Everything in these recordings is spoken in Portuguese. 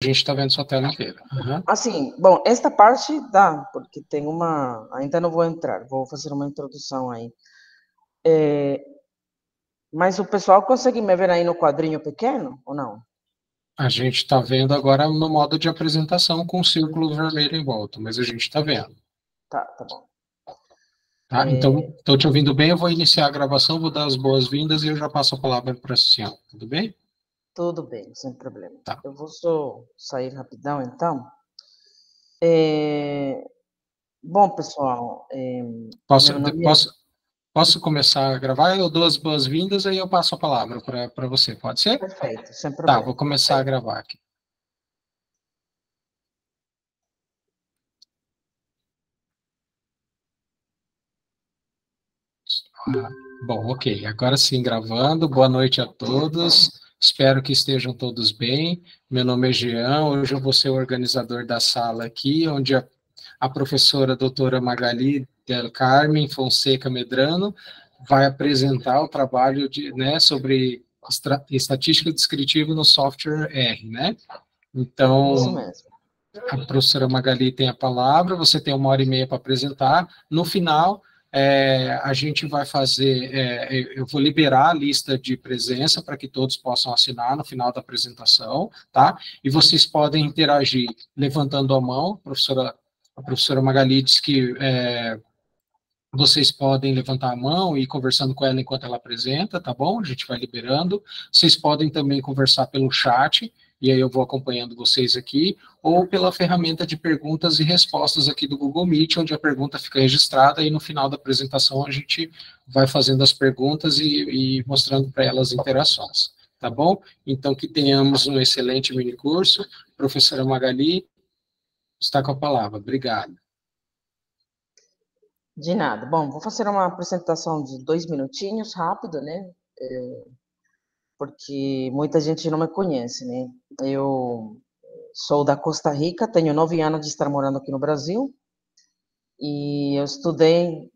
A gente está vendo sua tela inteira. Uhum. Assim, bom, esta parte dá, porque tem uma. Ainda não vou entrar, vou fazer uma introdução aí. Mas o pessoal consegue me ver aí no quadrinho pequeno ou não? A gente está vendo agora no modo de apresentação com o círculo vermelho em volta, mas a gente está vendo. Tá, tá bom. Tá? Então, estou te ouvindo bem, eu vou iniciar a gravação, vou dar as boas-vindas e eu já passo a palavra para a senhora. Tudo bem? Tudo bem, sem problema. Tá. Eu vou só sair rapidão, então. É, Bom, pessoal, Posso, meu nome é. posso, posso começar a gravar? Eu dou as boas-vindas e eu passo a palavra para você, pode ser? Perfeito, sem Tá, vou problema. começar a gravar aqui. Ah, bom, ok. Agora sim, gravando. Boa noite a todos. Espero que estejam todos bem. Meu nome é Jean. Hoje eu vou ser o organizador da sala aqui, onde a professora doutora Magali del Carmen Fonseca Medrano vai apresentar o trabalho né, sobre estatística descritiva no software R, né? Isso Então, mesmo. a professora Magali tem a palavra, você tem 1 hora e meia para apresentar. No final, a gente vai fazer, eu vou liberar a lista de presença para que todos possam assinar no final da apresentação, tá? E vocês podem interagir levantando a mão, a professora Magali disse que vocês podem levantar a mão e ir conversando com ela enquanto ela apresenta, tá bom? A gente vai liberando. Vocês podem também conversar pelo chat, e aí eu vou acompanhando vocês aqui, ou pela ferramenta de perguntas e respostas aqui do Google Meet, onde a pergunta fica registrada e no final da apresentação a gente vai fazendo as perguntas e mostrando para elas interações, tá bom? Então, que tenhamos um excelente minicurso. Professora Magali, está com a palavra. Obrigado. De nada. Bom, vou fazer uma apresentação de 2 minutinhos, rápido, né? Porque muita gente não me conhece, né? Eu sou da Costa Rica, tenho 9 anos de estar morando aqui no Brasil e eu estudei,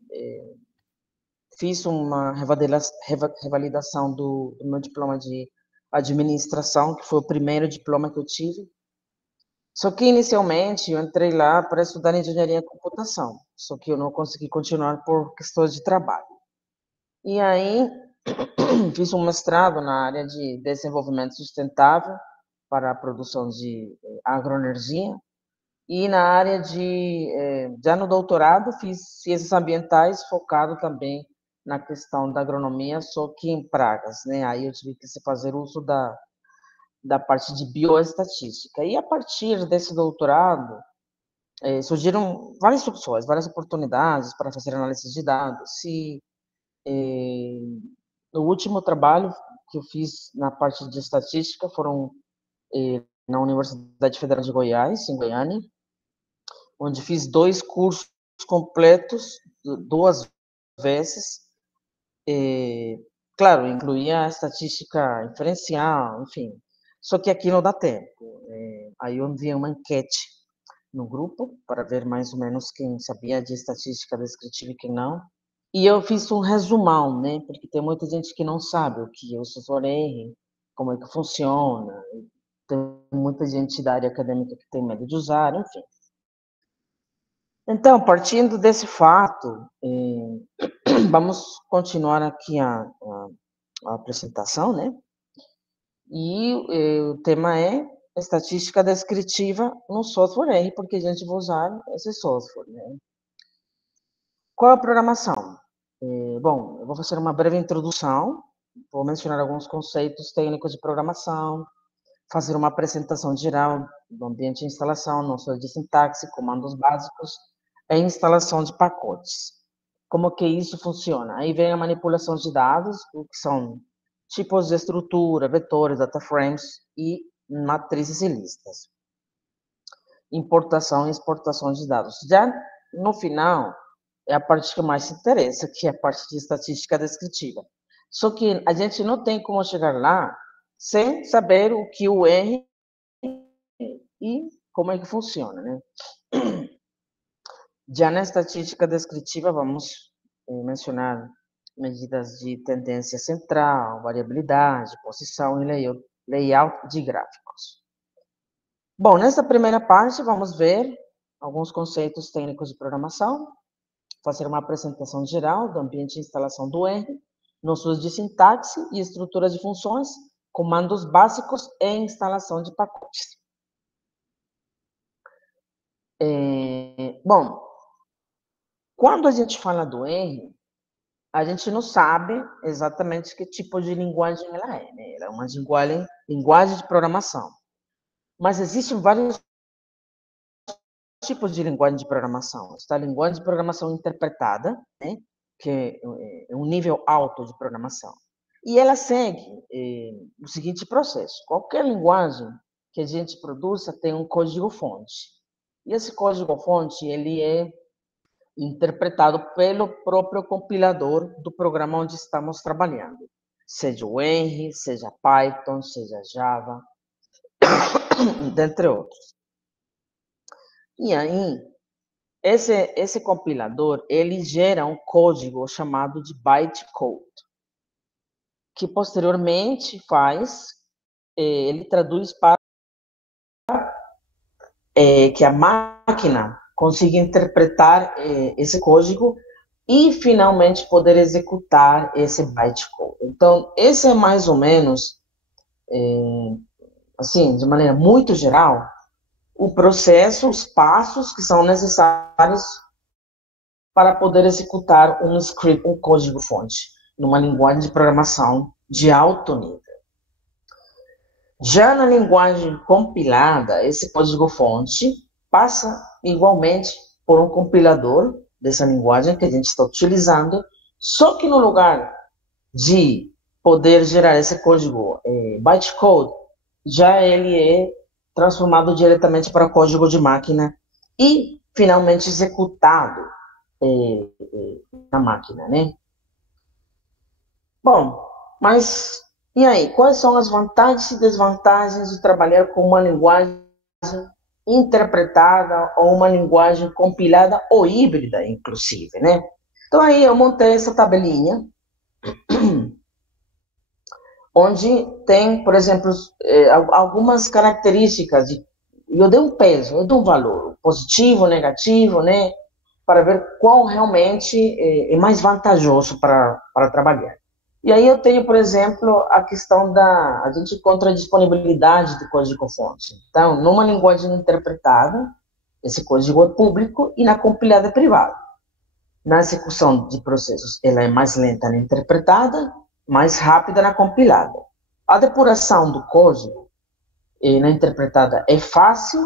fiz uma revalidação do meu diploma de administração, que foi o primeiro diploma que eu tive. Só que inicialmente eu entrei lá para estudar engenharia em computação, só que eu não consegui continuar por questões de trabalho. E aí fiz um mestrado na área de desenvolvimento sustentável para a produção de agroenergia. E na área já no doutorado, fiz ciências ambientais, focado também na questão da agronomia, só que em pragas, né? Aí eu tive que fazer uso da parte de bioestatística. E a partir desse doutorado, surgiram várias opções, várias oportunidades para fazer análise de dados. O último trabalho que eu fiz na parte de estatística foram na Universidade Federal de Goiás, em Goiânia, onde fiz 2 cursos completos, 2 vezes. Claro, incluía a estatística inferencial, enfim. Só que aqui não dá tempo. Aí eu enviei uma enquete no grupo para ver mais ou menos quem sabia de estatística descritiva e quem não. E eu fiz um resumão, né? Porque tem muita gente que não sabe o que é o software R, como é que funciona. Tem muita gente da área acadêmica que tem medo de usar, enfim. Então, partindo desse fato, vamos continuar aqui a apresentação, né? E o tema é estatística descritiva no software R, porque a gente vai usar esse software, né? Qual é a programação? Bom, eu vou fazer uma breve introdução, vou mencionar alguns conceitos técnicos de programação, fazer uma apresentação geral do ambiente de instalação, noções de sintaxe, comandos básicos e instalação de pacotes. Como que isso funciona? Aí vem a manipulação de dados, o que são tipos de estrutura, vetores, data frames e matrizes e listas. Importação e exportação de dados. Já no final, é a parte que mais se interessa, que é a parte de estatística descritiva. Só que a gente não tem como chegar lá sem saber o que o R e como é que funciona, né? Já na estatística descritiva, vamos mencionar medidas de tendência central, variabilidade, posição e layout de gráficos. Bom, nessa primeira parte, vamos ver alguns conceitos técnicos de programação, fazer uma apresentação geral do ambiente de instalação do R, noções de sintaxe e estruturas de funções, comandos básicos e instalação de pacotes. Bom, quando a gente fala do R, a gente não sabe exatamente que tipo de linguagem ela é, né? Ela é uma linguagem de programação. Mas existem vários tipos de linguagem de programação. Está a linguagem de programação interpretada, né? Que é um nível alto de programação. E ela segue o seguinte processo. Qualquer linguagem que a gente produza tem um código-fonte. E esse código-fonte, ele é interpretado pelo próprio compilador do programa onde estamos trabalhando. Seja o R, seja Python, seja Java, dentre outros. E aí, esse compilador, ele gera um código chamado de bytecode, que posteriormente ele traduz para que a máquina consiga interpretar esse código e finalmente poder executar esse bytecode. Então, esse é mais ou menos, assim, de maneira muito geral, o processo, os passos que são necessários para poder executar um script, um código-fonte, numa linguagem de programação de alto nível. Já na linguagem compilada, esse código-fonte passa igualmente por um compilador dessa linguagem que a gente está utilizando, só que no lugar de poder gerar esse código bytecode, já ele é transformado diretamente para código de máquina e finalmente executado na máquina, né? Bom, mas e aí, quais são as vantagens e desvantagens de trabalhar com uma linguagem interpretada ou uma linguagem compilada ou híbrida, inclusive, né? Então aí eu montei essa tabelinha onde tem, por exemplo, algumas características eu dei um peso, eu dei um valor positivo, negativo, né? Para ver qual realmente é mais vantajoso para trabalhar. E aí eu tenho, por exemplo, a questão a gente encontra a disponibilidade do código-fonte. Então, numa linguagem interpretada, esse código é público e na compilada é privado. Na execução de processos, ela é mais lenta na interpretada, mais rápida na compilada. A depuração do código na interpretada é fácil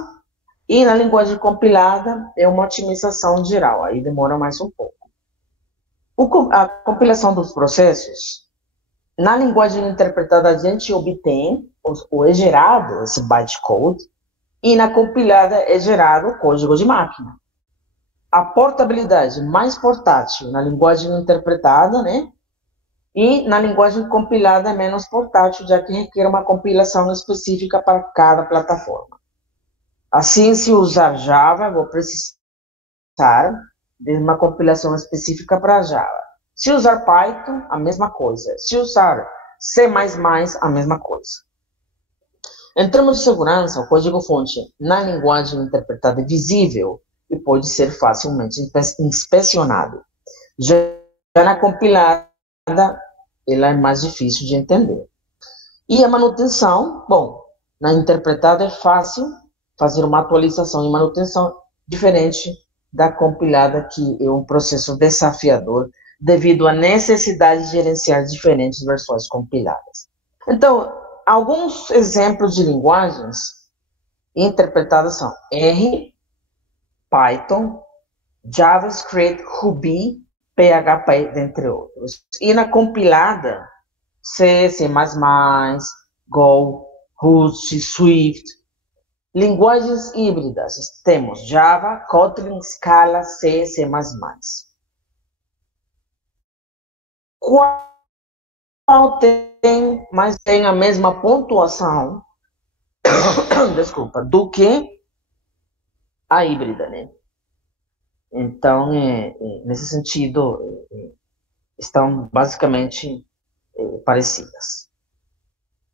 e na linguagem compilada é uma otimização geral, aí demora mais um pouco. A compilação dos processos, na linguagem interpretada a gente obtém, ou é gerado esse bytecode, e na compilada é gerado o código de máquina. A portabilidade mais portátil na linguagem interpretada, né? E na linguagem compilada é menos portátil, já que requer uma compilação específica para cada plataforma. Assim, se usar Java, vou precisar de uma compilação específica para Java. Se usar Python, a mesma coisa. Se usar C++, a mesma coisa. Em termos de segurança, o código-fonte na linguagem interpretada é visível e pode ser facilmente inspecionado. Já na compilada, ela é mais difícil de entender. E a manutenção, bom, na interpretada é fácil fazer uma atualização e manutenção diferente da compilada, que é um processo desafiador devido à necessidade de gerenciar diferentes versões compiladas. Então, alguns exemplos de linguagens interpretadas são R, Python, JavaScript, Ruby, PHP, dentre outros. E na compilada, C, C++, Go, Rust, Swift. Linguagens híbridas, temos Java, Kotlin, Scala, C, C++. Qual tem a mesma pontuação, desculpa, do que a híbrida, né? Então, nesse sentido, estão basicamente parecidas.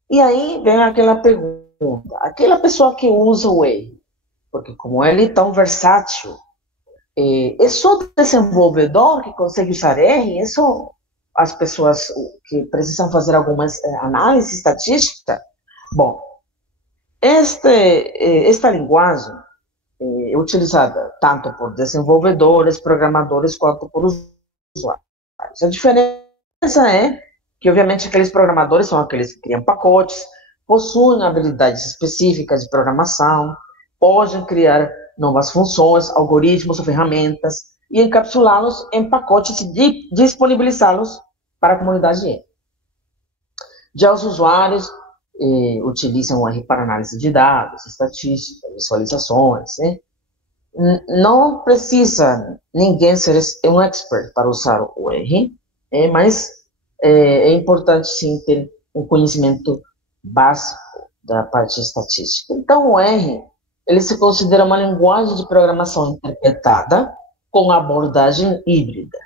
E aí vem aquela pergunta, aquela pessoa que usa o R, porque como ele é tão versátil, é só o desenvolvedor que consegue usar R, é só as pessoas que precisam fazer algumas análise estatística. Bom, esta linguagem é utilizada tanto por desenvolvedores, programadores, quanto por usuários. A diferença é que, obviamente, aqueles programadores são aqueles que criam pacotes, possuem habilidades específicas de programação, podem criar novas funções, algoritmos ou ferramentas e encapsulá-los em pacotes e disponibilizá-los para a comunidade R. Já os usuários utilizam o R para análise de dados, estatística, visualizações, né? Não precisa ninguém ser um expert para usar o R, mas é importante sim ter um conhecimento básico da parte estatística. Então o R, ele se considera uma linguagem de programação interpretada com abordagem híbrida.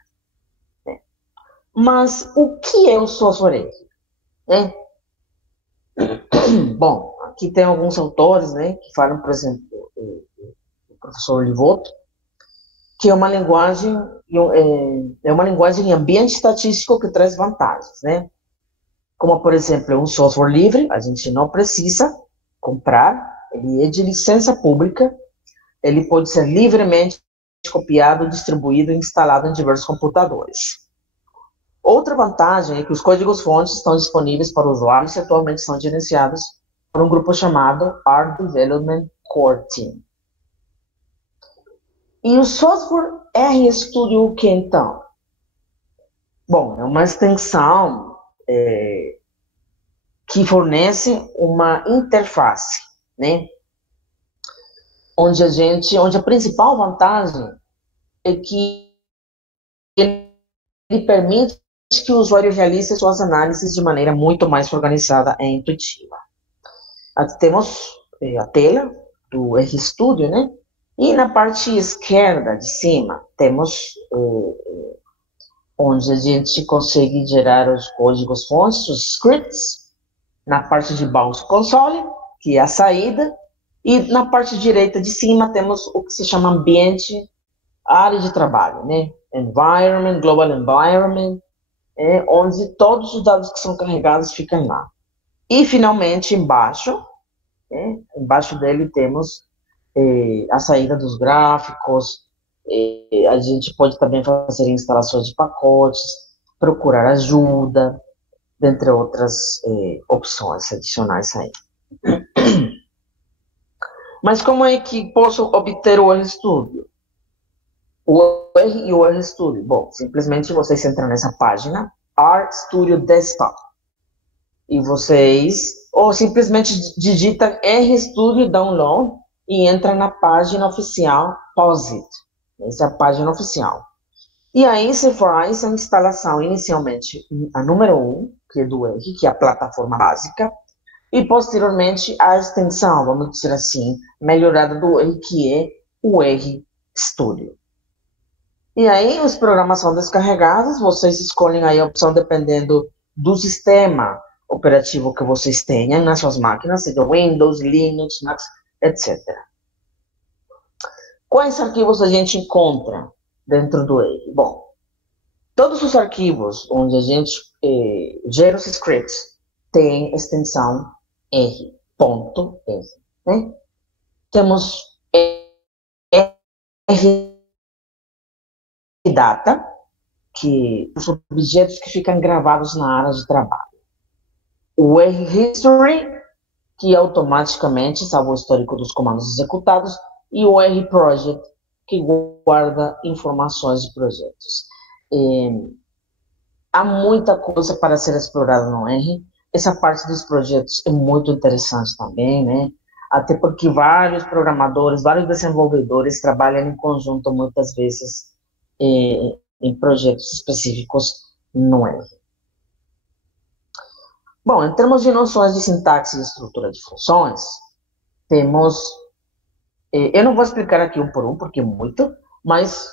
Mas o que é o software R? Bom, aqui tem alguns autores, né, que falam, por exemplo, o professor Livoto, que é uma linguagem em ambiente estatístico que traz vantagens, né? Como, por exemplo, um software livre, a gente não precisa comprar, ele é de licença pública, ele pode ser livremente copiado, distribuído e instalado em diversos computadores. Outra vantagem é que os códigos-fontes estão disponíveis para usuários e atualmente são gerenciados por um grupo chamado R Development Core Team. E o software RStudio, o que então? Bom, é uma extensão que fornece uma interface, né? Onde a principal vantagem é que ele permite que o usuário realize suas análises de maneira muito mais organizada e intuitiva. Aqui temos a tela do RStudio, né? E na parte esquerda de cima temos onde a gente consegue gerar os códigos-fontes, os scripts. Na parte de baixo, o console, que é a saída. E na parte direita de cima temos o que se chama ambiente, área de trabalho, né? Environment, Global Environment, onde todos os dados que são carregados ficam lá. E, finalmente, embaixo dele temos a saída dos gráficos, a gente pode também fazer instalações de pacotes, procurar ajuda, dentre outras opções adicionais aí. Mas como é que posso obter o RStudio? O R e o RStudio. Bom, simplesmente vocês entram nessa página, RStudio Desktop, e ou simplesmente digitam RStudio Download e entra na página oficial POSIT. Essa é a página oficial. E aí você faz a instalação inicialmente a número 1, que é do R, que é a plataforma básica, e posteriormente a extensão, vamos dizer assim, melhorada do R, que é o RStudio. E aí, os programas são descarregados, vocês escolhem aí a opção dependendo do sistema operativo que vocês tenham nas suas máquinas, seja Windows, Linux, Mac, etc. Quais arquivos a gente encontra dentro do R? Bom, todos os arquivos onde a gente gera os scripts têm extensão R.R. Né? Temos R-Data, que os objetos que ficam gravados na área de trabalho. O R-History, que automaticamente salva o histórico dos comandos executados, e o R-Project, que guarda informações de projetos. Há muita coisa para ser explorada no R. Essa parte dos projetos é muito interessante também, né? Até porque vários programadores, vários desenvolvedores trabalham em conjunto muitas vezes em projetos específicos no R. Bom, em termos de noções de sintaxe e estrutura de funções, temos... eu não vou explicar aqui um por um, porque é muito, mas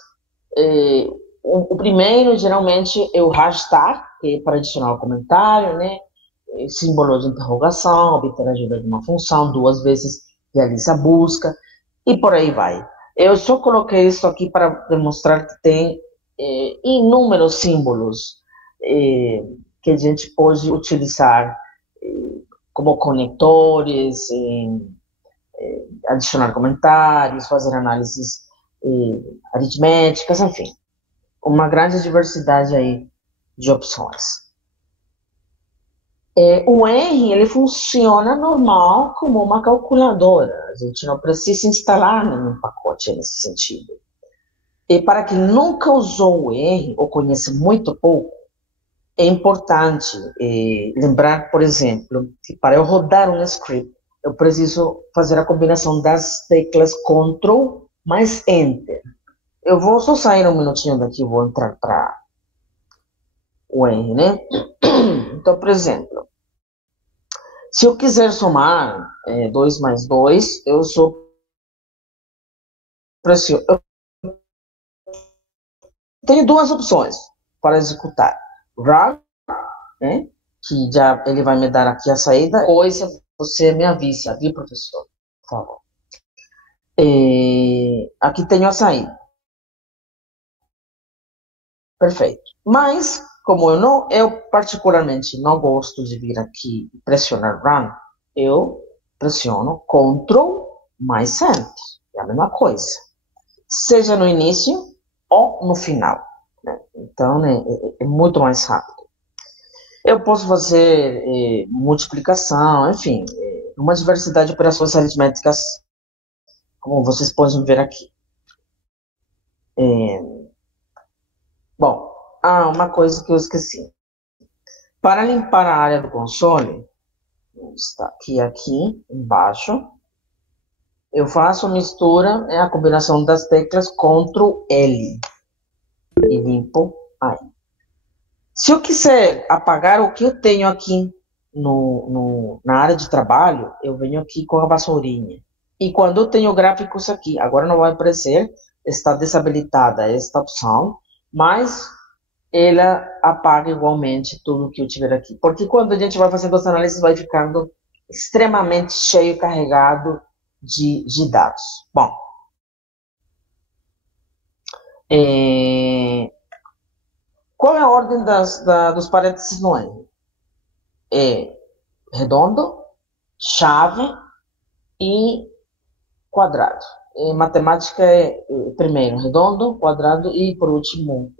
o primeiro, geralmente, é o hashtag, que é para adicionar o comentário, né? símbolo de interrogação, obter ajuda de uma função, 2 vezes realiza a busca, e por aí vai. Eu só coloquei isso aqui para demonstrar que tem inúmeros símbolos que a gente pode utilizar como conectores, adicionar comentários, fazer análises aritméticas, enfim, uma grande diversidade aí de opções. O R, ele funciona normal como uma calculadora, a gente não precisa instalar nenhum pacote nesse sentido. E para quem nunca usou o R, ou conhece muito pouco, é importante lembrar, por exemplo, que para eu rodar um script, eu preciso fazer a combinação das teclas Ctrl mais Enter. Eu vou só sair um minutinho daqui, vou entrar para o R, né? Então, por exemplo, se eu quiser somar 2 mais 2, eu pressiono. Eu tenho 2 opções para executar. Run, né, que já ele vai me dar aqui a saída, coisa você me avisa, viu, professor? Por favor. Aqui tenho a saída. Perfeito. Mas, como eu particularmente não gosto de vir aqui e pressionar Run, eu pressiono Ctrl mais Enter. É a mesma coisa. Seja no início ou no final. Né? Então, né, é muito mais rápido. Eu posso fazer multiplicação, enfim, uma diversidade de operações aritméticas, como vocês podem ver aqui. Bom, uma coisa que eu esqueci. Para limpar a área do console, está aqui embaixo, eu faço mistura, a combinação das teclas Ctrl L e limpo aí. Se eu quiser apagar o que eu tenho aqui na área de trabalho, eu venho aqui com a vassourinha. E quando eu tenho gráficos aqui, agora não vai aparecer, está desabilitada esta opção, mas ela apaga igualmente tudo que eu tiver aqui. Porque quando a gente vai fazendo as análises, vai ficando extremamente cheio, carregado de dados. Bom, qual é a ordem dos parênteses no R? É redondo, chave e quadrado. Em matemática é primeiro redondo, quadrado e por último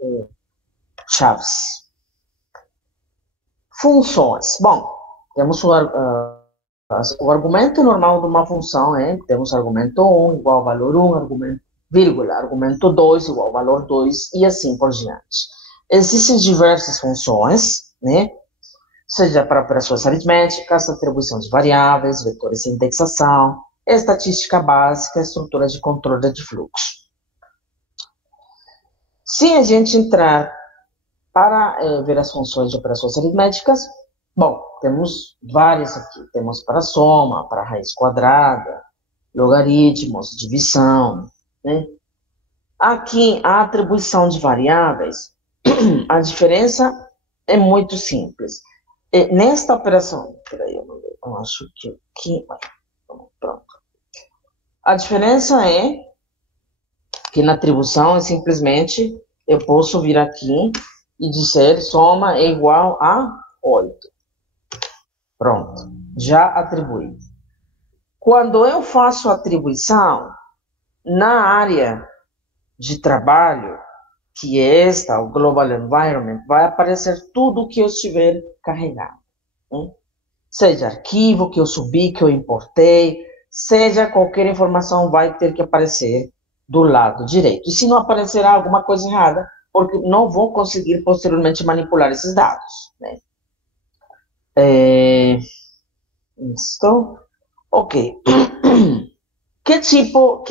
chaves. Funções. Bom, temos o argumento normal de uma função, temos argumento 1 igual ao valor 1, argumento, vírgula, argumento 2 igual ao valor 2 e assim por diante. Existem diversas funções, né? Seja para operações aritméticas, atribuição de variáveis, vetores de indexação, estatística básica, estrutura de controle de fluxo. Se a gente entrar para ver as funções de operações aritméticas, bom, temos várias aqui. Temos para soma, para raiz quadrada, logaritmos, divisão, né? Aqui, a atribuição de variáveis, a diferença é muito simples. Nesta operação, peraí, eu acho que aqui, pronto. A diferença é que na atribuição é simplesmente, eu posso vir aqui e dizer soma é igual a 8. Pronto, já atribuí. Quando eu faço atribuição, na área de trabalho, que é esta, o Global Environment, vai aparecer tudo o que eu estiver carregado. Né? Seja arquivo que eu subi, que eu importei, seja qualquer informação vai ter que aparecer do lado direito. E se não aparecer alguma coisa errada, porque não vou conseguir posteriormente manipular esses dados. Né? Ok. Que tipo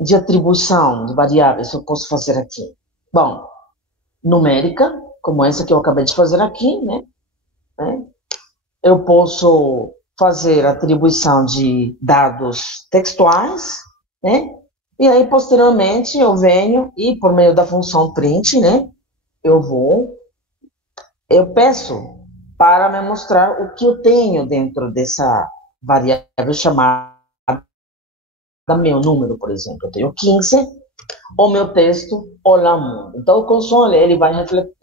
de atribuição de variáveis eu posso fazer aqui? Bom, numérica, como essa que eu acabei de fazer aqui, né? Eu posso fazer atribuição de dados textuais, né? E aí, posteriormente, eu venho e, por meio da função print, né? Eu peço para me mostrar o que eu tenho dentro dessa variável chamada meu número, por exemplo. Eu tenho 15, o meu texto, Olá Mundo. Então, o console, ele vai refletir,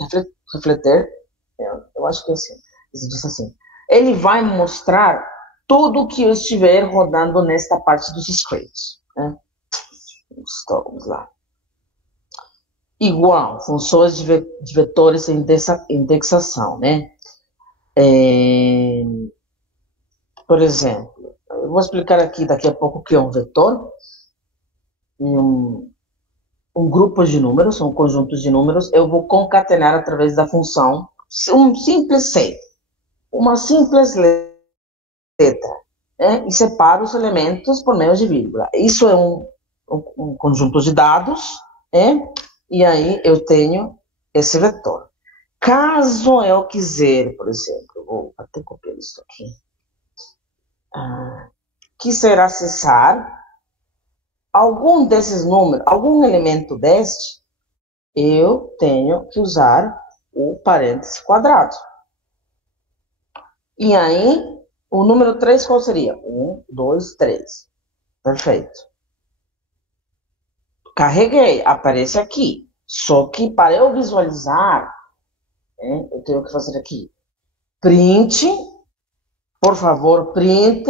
eu acho que é assim, diz assim, ele vai mostrar tudo que eu estiver rodando nesta parte dos scripts, né? Vamos lá. Igual, funções de vetores em indexação, né? Por exemplo, eu vou explicar aqui daqui a pouco o que é um vetor. Um grupo de números, um conjunto de números, eu vou concatenar através da função, um simples set, uma simples letra, né? E separo os elementos por meio de vírgula. Isso é um conjunto de dados, né? E aí eu tenho esse vetor. Caso eu quiser, por exemplo, vou até copiar isso aqui, quiser acessar algum desses números, algum elemento deste, eu tenho que usar o parêntese quadrado. E aí, o número 3 qual seria? 1, 2, 3. Perfeito. Carreguei, aparece aqui. Só que para eu visualizar, né, eu tenho que fazer aqui. Print, por favor, print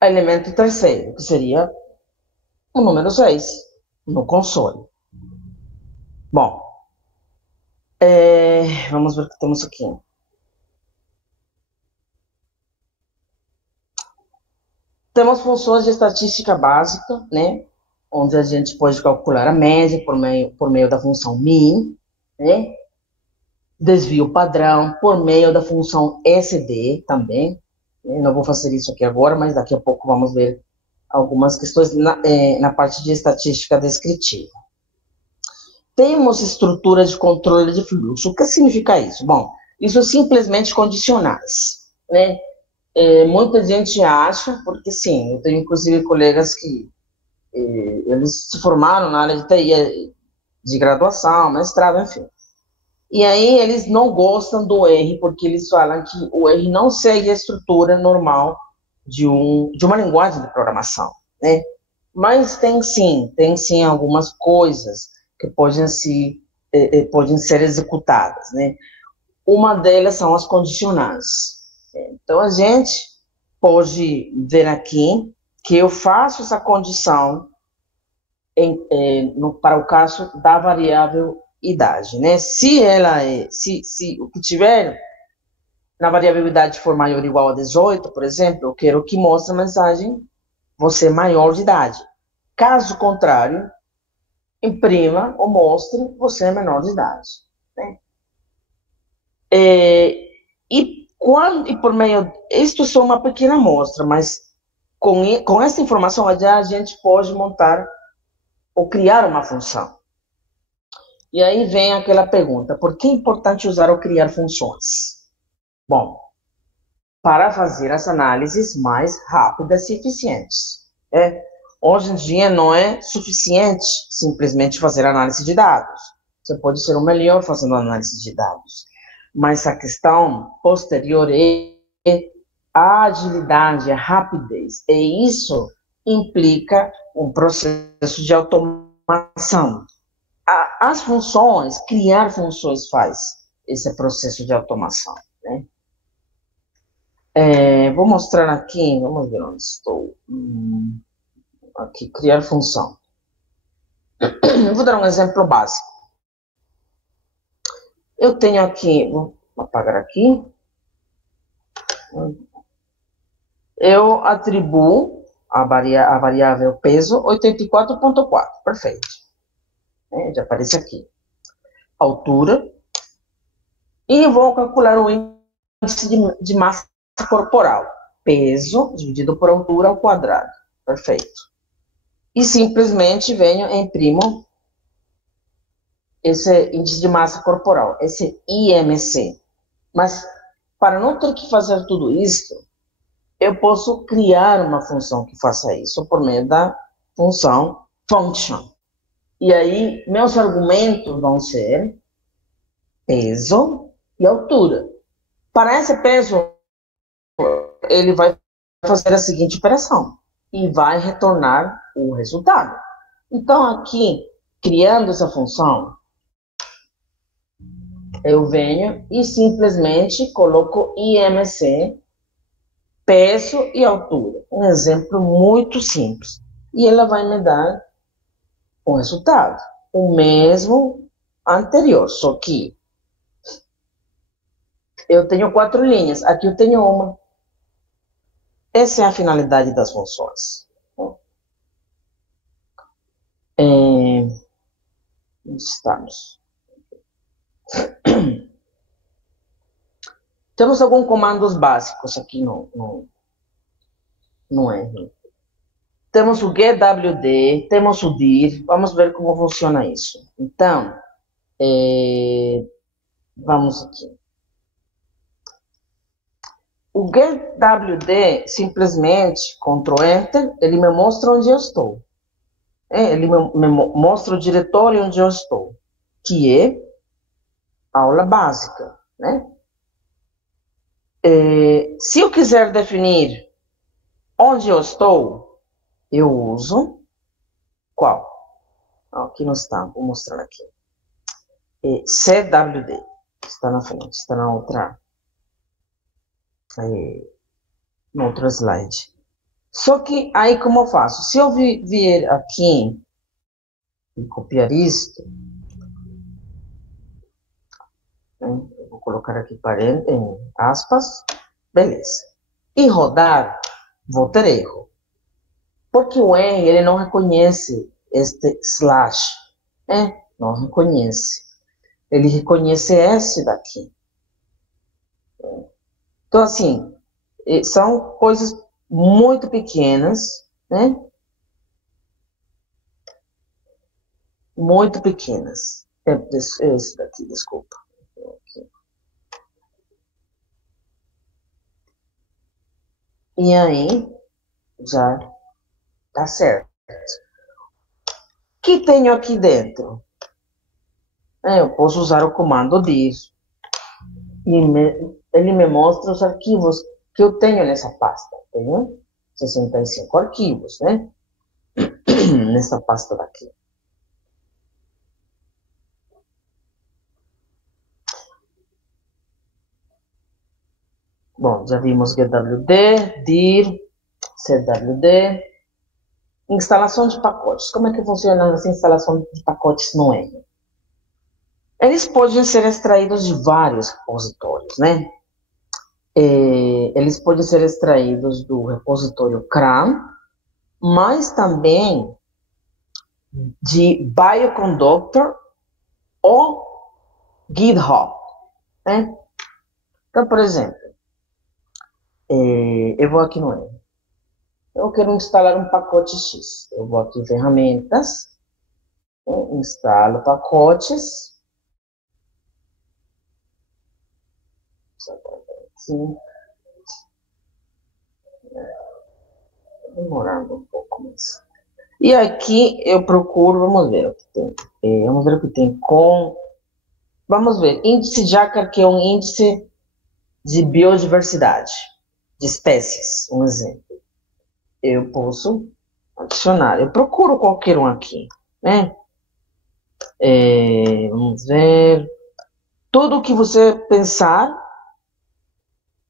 elemento terceiro, que seria o número 6, no console. Bom, vamos ver o que temos aqui. Temos funções de estatística básica, né? Onde a gente pode calcular a média por meio da função min, né? Desvio padrão por meio da função SD também. Não vou fazer isso aqui agora, mas daqui a pouco vamos ver algumas questões na parte de estatística descritiva. Temos estrutura de controle de fluxo. O que significa isso? Bom, isso simplesmente condicionais, né? Muita gente acha, porque sim, eu tenho inclusive colegas que eles se formaram na área de TI, de graduação, mestrado, enfim. E aí eles não gostam do R, porque eles falam que o R não segue a estrutura normal de uma linguagem de programação, né? Mas tem sim algumas coisas que podem ser executadas, né? Uma delas são as condicionais. Então, a gente pode ver aqui que eu faço essa condição para o caso da variável idade, né? Se o que tiver na variável idade for maior ou igual a 18, por exemplo, eu quero que mostre a mensagem você é maior de idade. Caso contrário, imprima ou mostre você é menor de idade, né? E por meio, isto é só uma pequena amostra, mas com essa informação já a gente pode montar ou criar uma função. E aí vem aquela pergunta, por que é importante usar ou criar funções? Bom, para fazer as análises mais rápidas e eficientes. Hoje em dia não é suficiente simplesmente fazer análise de dados. Você pode ser o melhor fazendo análise de dados. Mas a questão posterior é a agilidade, a rapidez. E isso implica um processo de automação. As funções, criar funções faz esse processo de automação, né? Vou mostrar aqui, vamos ver onde estou. Aqui, criar função. Vou dar um exemplo básico. Eu tenho aqui, vou apagar aqui. Eu atribuo a variável peso 84,4, perfeito. Já aparece aqui. Altura. E vou calcular o índice de massa corporal. Peso dividido por altura ao quadrado. Perfeito. E simplesmente venho e imprimo esse índice de massa corporal, esse IMC. Mas, para não ter que fazer tudo isso, eu posso criar uma função que faça isso por meio da função function. E aí, meus argumentos vão ser peso e altura. Para esse peso, ele vai fazer a seguinte operação e vai retornar o resultado. Então, aqui, criando essa função, eu venho e simplesmente coloco IMC, peso e altura. Um exemplo muito simples. E ela vai me dar o resultado, o mesmo anterior, só que eu tenho 4 linhas, aqui eu tenho uma. Essa é a finalidade das funções. Onde estamos? Temos alguns comandos básicos aqui no R. Temos o GWD, temos o dir, vamos ver como funciona isso. Então, vamos aqui. O GWD, simplesmente, Ctrl Enter, ele me mostra onde eu estou. Ele me mostra o diretório onde eu estou, que é aula básica, né? Se eu quiser definir onde eu estou, eu uso qual? Aqui não está, vou mostrar aqui. CWD, está na frente, está na outra, no outro slide. Só que aí como eu faço? Se eu vier aqui e copiar isto, eu vou colocar aqui em aspas, beleza. E rodar, vou ter erro. Porque o R, ele não reconhece este slash, né? Não reconhece. Ele reconhece esse daqui. Então, assim, são coisas muito pequenas, né? Muito pequenas. Esse daqui, desculpa. E aí, já tá certo. O que tenho aqui dentro? Eu posso usar o comando dir. E ele me mostra os arquivos que eu tenho nessa pasta. Tenho 65 arquivos, né? Nessa pasta daqui. Bom, já vimos GWD, dir, CWD. Instalação de pacotes. Como é que funciona essa instalação de pacotes no R? Eles podem ser extraídos de vários repositórios, né? Eles podem ser extraídos do repositório CRAN, mas também de Bioconductor ou GitHub, né? Então, por exemplo, eu vou aqui no R. Eu quero instalar um pacote X. Eu vou aqui em ferramentas, instalo pacotes. Aqui. Demorando um pouco mais. E aqui eu procuro, vamos ver o que tem. Vamos ver o que tem com. Vamos ver, índice Jacar, que é um índice de biodiversidade, de espécies, um exemplo. Eu posso adicionar. Eu procuro qualquer um aqui, né? Vamos ver. Tudo que você pensar,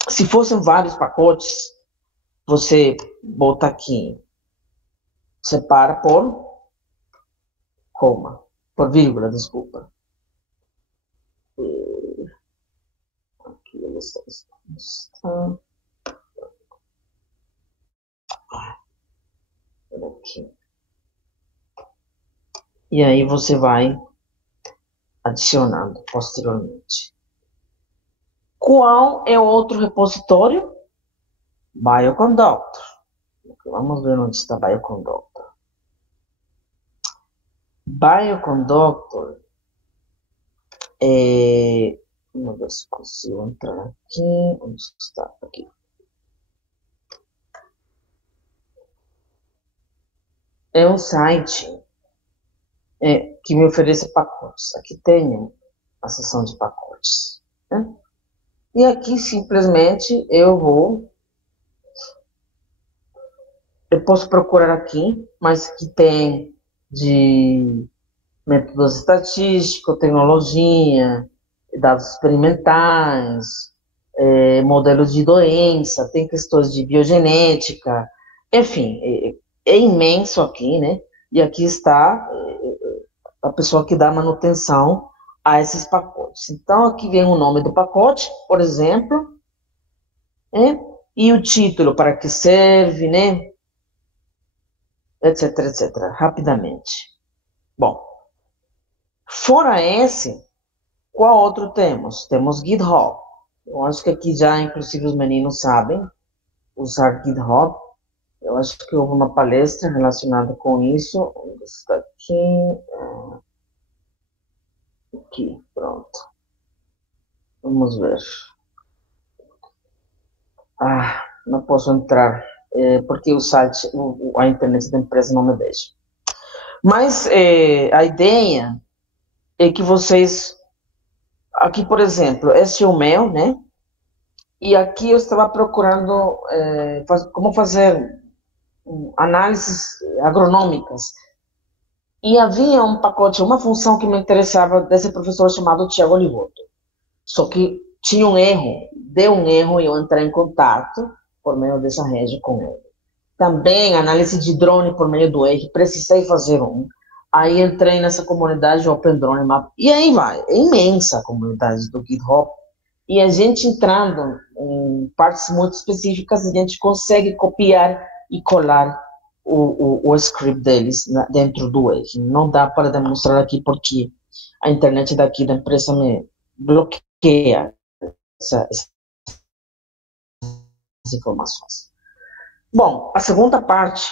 se fossem vários pacotes, você bota aqui, separa por coma, por vírgula, desculpa. Aqui ele está. Aqui. E aí você vai adicionando posteriormente. Qual é o outro repositório? Bioconductor. Vamos ver onde está Bioconductor. Bioconductor vamos ver se consigo entrar aqui. Onde está? Aqui. É um site que me oferece pacotes. Aqui tem a seção de pacotes, né? E aqui, simplesmente, eu posso procurar aqui, mas que tem de métodos estatísticos, tecnologia, dados experimentais, modelos de doença, tem questões de biogenética, enfim, é imenso aqui, né? E aqui está a pessoa que dá manutenção a esses pacotes. Então, aqui vem o nome do pacote, por exemplo, né? E o título, para que serve, né? Etc, etc, rapidamente. Bom, fora esse, qual outro temos? Temos GitHub. Eu acho que aqui já, inclusive, os meninos sabem usar GitHub. Eu acho que houve uma palestra relacionada com isso. Onde está aqui? Aqui, pronto. Vamos ver. Não posso entrar, porque o site, a internet da empresa não me deixa. Mas a ideia é que vocês... Aqui, por exemplo, esse é o meu, né? E aqui eu estava procurando como fazer análises agronômicas. E havia um pacote, uma função que me interessava desse professor chamado Tiago Olivoto. Só que tinha um erro, deu um erro e eu entrei em contato por meio dessa rede com ele. Também análise de drone por meio do R, precisei fazer um. Aí entrei nessa comunidade Open Drone Map, e aí vai, é imensa a comunidade do GitHub, e a gente entrando em partes muito específicas, a gente consegue copiar e colar o script deles dentro do R. Não dá para demonstrar aqui porque a internet daqui da empresa me bloqueia essas informações. Bom, a segunda parte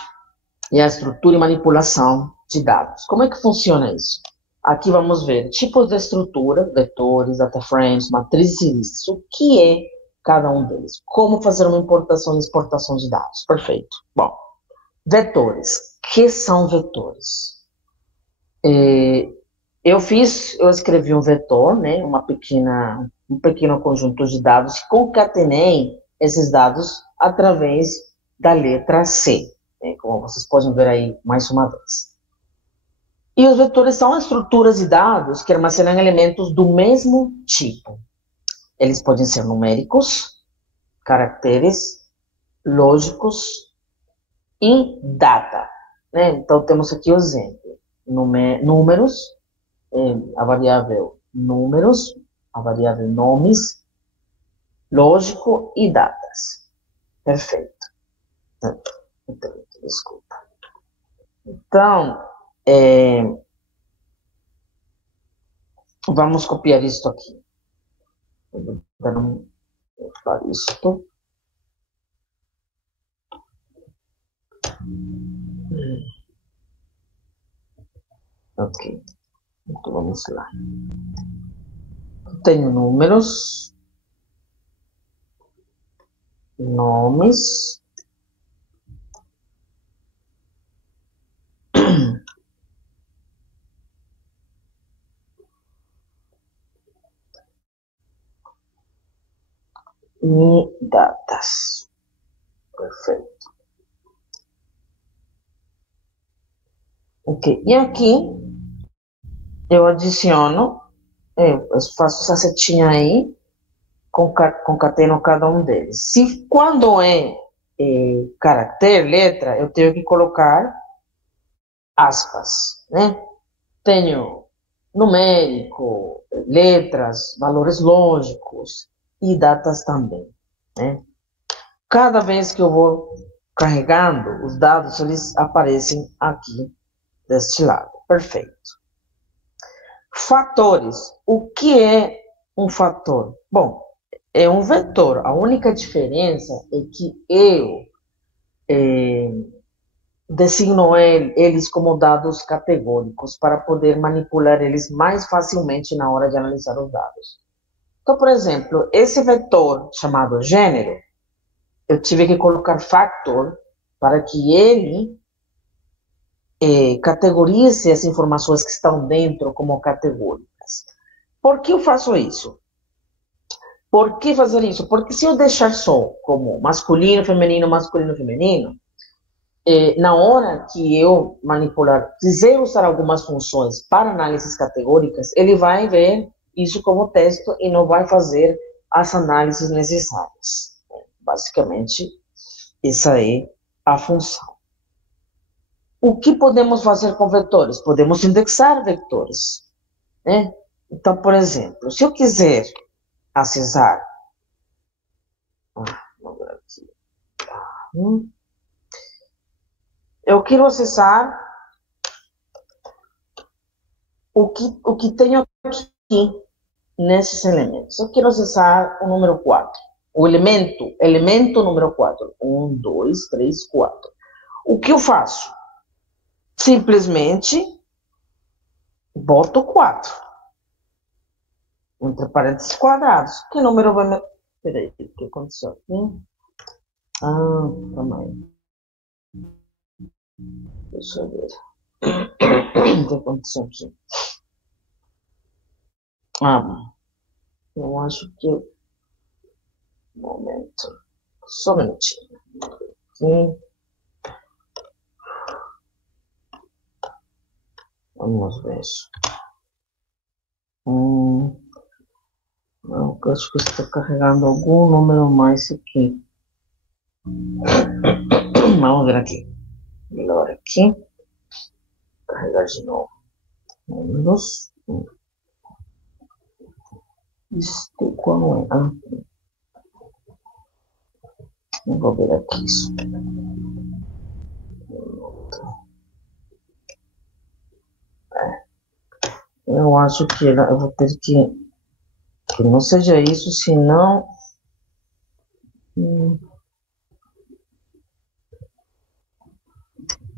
é a estrutura e manipulação de dados. Como é que funciona isso? Aqui vamos ver tipos de estrutura, vetores, data frames, matrizes e listas. O que é cada um deles? Como fazer uma importação e exportação de dados? Perfeito. Bom, vetores. O que são vetores? Eu escrevi um vetor, né, um pequeno conjunto de dados, concatenei esses dados através da letra C, né, como vocês podem ver aí mais uma vez. E os vetores são estruturas de dados que armazenam elementos do mesmo tipo. Eles podem ser numéricos, caracteres, lógicos e data, né? Então, temos aqui o exemplo. Números, a variável números, a variável nomes, lógico e datas. Perfeito. Desculpa. Então, vamos copiar isto aqui. Vou dar para isto. Ok. Então, vamos lá. Tenho números, nomes, e datas. Perfeito. Ok. E aqui, eu adiciono, eu faço essa setinha aí, concateno cada um deles. Se quando é caractere, letra, eu tenho que colocar aspas, né? Tenho numérico, letras, valores lógicos e datas também, né? Cada vez que eu vou carregando os dados, eles aparecem aqui deste lado. Perfeito. Fatores. O que é um fator? Bom, é um vetor. A única diferença é que eu designo eles como dados categóricos para poder manipular eles mais facilmente na hora de analisar os dados. Então, por exemplo, esse vetor chamado gênero, eu tive que colocar factor para que ele categorize as informações que estão dentro como categóricas. Por que eu faço isso? Por que fazer isso? Porque se eu deixar só como masculino, feminino, na hora que eu manipular, quiser usar algumas funções para análises categóricas, ele vai ver isso como texto e não vai fazer as análises necessárias. Basicamente, essa é a função. O que podemos fazer com vetores? Podemos indexar vetores, né? Então, por exemplo, se eu quiser acessar, vamos ver aqui. Eu quero acessar o que tenho aqui nesses elementos. Eu quero acessar o número 4. O elemento número 4. 1, 2, 3, 4. O que eu faço? Simplesmente boto 4. Entre parênteses quadrados. Que número vai me... Peraí, o que aconteceu aqui? Calma aí. Deixa eu ver. O que aconteceu aqui? Eu acho que... Um momento. Só um minutinho. Aqui. Vamos ver isso. Eu acho que estou carregando algum número mais aqui. Vamos ver aqui. Melhor aqui. Carregar de novo. Números. Isto como é? Eu vou ver aqui isso. Eu acho que eu vou ter que não seja isso, senão...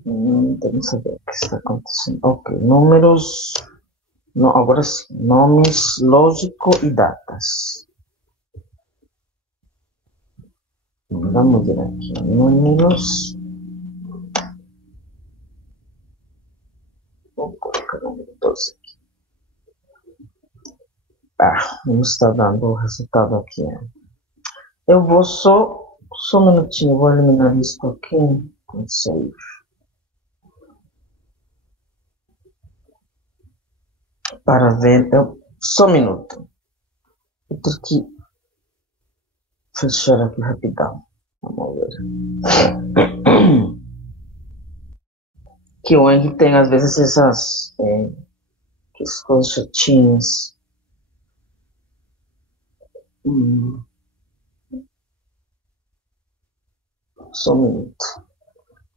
Vamos saber o que está acontecendo. Ok, números... Não, agora sim, nomes, lógico e datas. Vamos ver aqui, números... Vou colocar o número 12 aqui. Não está dando o resultado aqui. Eu vou só um minutinho, vou eliminar isso aqui. Com save. Para ver, só um minuto. Eu tenho que fechar aqui rapidão. Vamos ver. Que o Henry tem às vezes essas questões chatinhas. Só um minuto.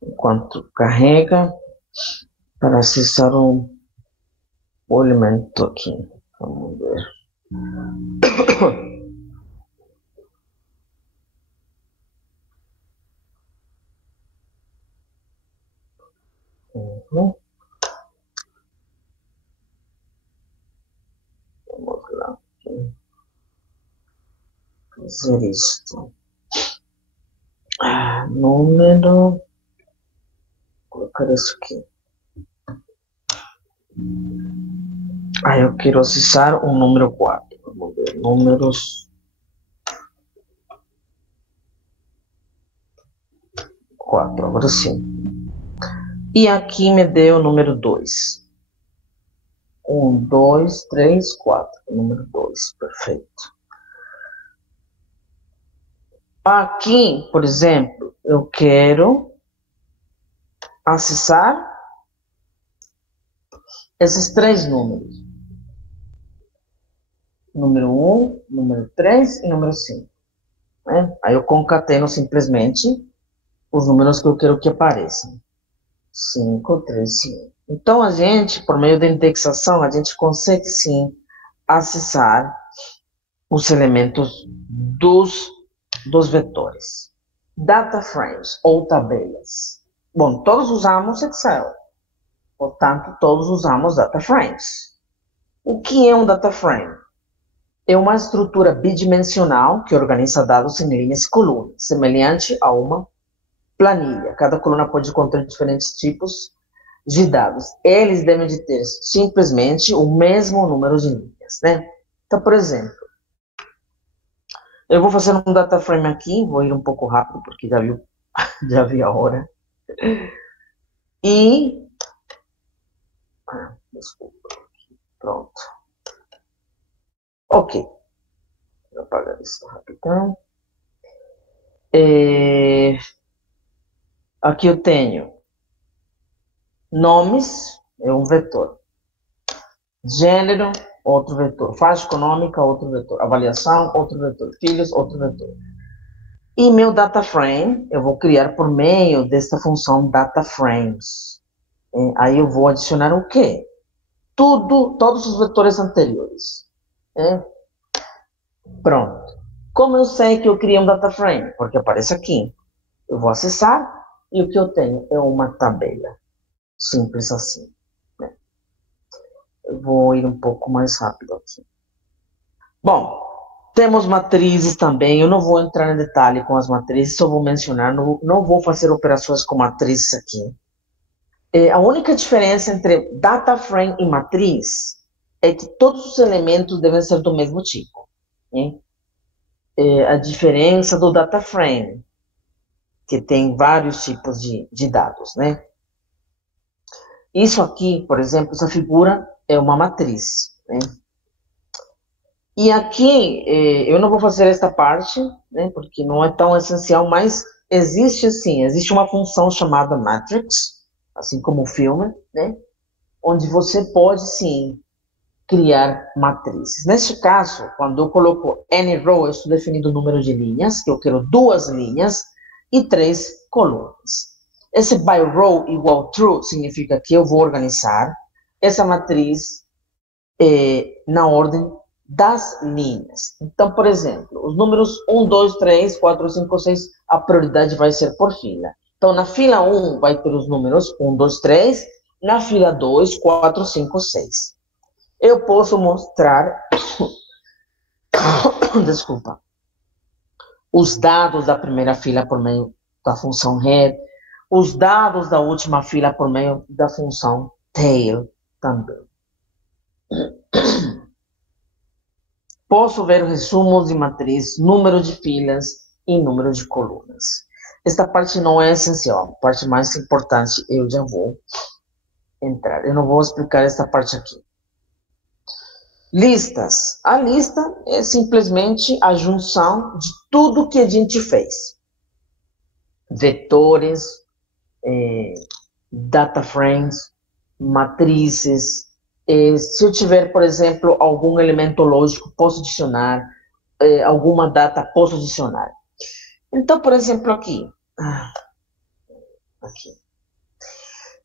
Enquanto carrega para acessar o elemento aqui. Vamos ver. Vamos lá. Fazer isto. Número. Vou colocar isso aqui. Eu quero acessar o número 4. Vamos ver. Números 4. Agora sim. E aqui me deu o número 2. 1, 2, 3, 4. Número 2. Perfeito. Aqui, por exemplo, eu quero acessar esses 3 números. Número 1, número 3 e número 5. Né? Aí eu concateno simplesmente os números que eu quero que apareçam. 5, 3, 5. Então, a gente, por meio da indexação, a gente consegue, sim, acessar os elementos dos vetores. Data frames, ou tabelas. Bom, todos usamos Excel. Portanto, todos usamos data frames. O que é um data frame? É uma estrutura bidimensional que organiza dados em linhas e colunas, semelhante a uma planilha. Cada coluna pode conter diferentes tipos de dados. Eles devem de ter simplesmente o mesmo número de linhas, né? Então, por exemplo, Eu vou fazer um data frame aqui, vou ir um pouco rápido, porque já vi a hora. E... desculpa, pronto. Ok, vou apagar isso rapidão. Aqui eu tenho nomes, é um vetor. Gênero, outro vetor. Faixa econômica, outro vetor. Avaliação, outro vetor. Filhos, outro vetor. E meu data frame, eu vou criar por meio desta função data frames. Aí eu vou adicionar o quê? Todos os vetores anteriores. Pronto. Como eu sei que eu criei um data frame? Porque aparece aqui. Eu vou acessar e o que eu tenho é uma tabela. Simples assim. Eu vou ir um pouco mais rápido aqui. Bom, temos matrizes também. Eu não vou entrar em detalhe com as matrizes, só vou mencionar. Não vou fazer operações com matrizes aqui. A única diferença entre data frame e matriz é que todos os elementos devem ser do mesmo tipo. A diferença do data frame, que tem vários tipos de dados, né? Isso aqui, por exemplo, essa figura é uma matriz, né? E aqui, eu não vou fazer esta parte, né, porque não é tão essencial, mas existe uma função chamada matrix, assim como o filme, né, onde você pode, sim, criar matrizes. Neste caso, quando eu coloco any-row, eu estou definindo o número de linhas, que eu quero 2 linhas e 3 colunas. Esse by row igual true significa que eu vou organizar essa matriz na ordem das linhas. Então, por exemplo, os números 1, 2, 3, 4, 5, 6, a prioridade vai ser por fila. Então, na fila 1 vai ter os números 1, 2, 3, na fila 2, 4, 5, 6. Eu posso mostrar, desculpa, os dados da primeira fila por meio da função head, os dados da última fila por meio da função tail também. Posso ver resumos de matriz, número de filas e número de colunas. Esta parte não é essencial, a parte mais importante eu já vou entrar. Eu não vou explicar esta parte aqui. Listas. A lista é simplesmente a junção de tudo que a gente fez. Vetores, data frames, matrizes. Se eu tiver, por exemplo, algum elemento lógico, posso adicionar. Alguma data, posso adicionar. Então, por exemplo, aqui.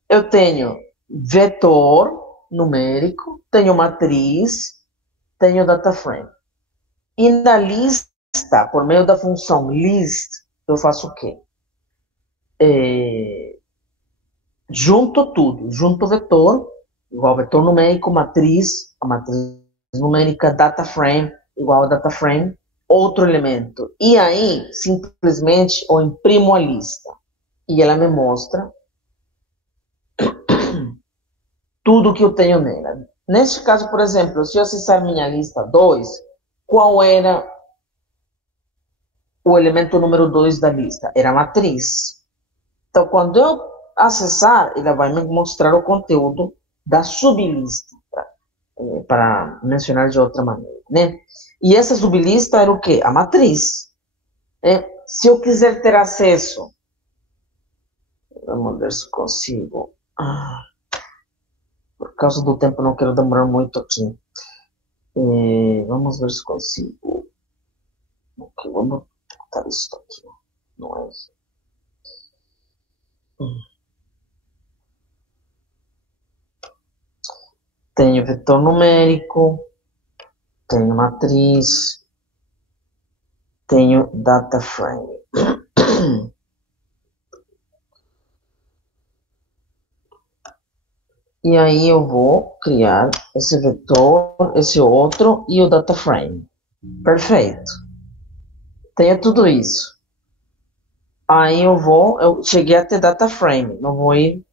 Eu tenho vetor numérico, tenho matriz, tenho data frame. E na lista, por meio da função list, eu faço o quê? Junto tudo. Junto vetor, igual vetor numérico, matriz, a matriz numérica, data frame, igual a data frame, outro elemento. E aí, simplesmente, eu imprimo a lista. E ela me mostra tudo que eu tenho nela. Neste caso, por exemplo, se eu acessar minha lista 2, qual era o elemento número 2 da lista? Era a matriz. Então, quando eu acessar, ela vai me mostrar o conteúdo da sublista, para mencionar de outra maneira, né? E essa sublista era o quê? A matriz. Se eu quiser ter acesso, vamos ver se consigo. Por causa do tempo, não quero demorar muito aqui. Vamos ver se consigo. Ok, vamos botar isso aqui. Não é isso. Tenho vetor numérico, tenho matriz, tenho data frame. E aí eu vou criar esse vetor, esse outro e o data frame. Perfeito. Tenho tudo isso. Aí eu cheguei até data frame, não vou ir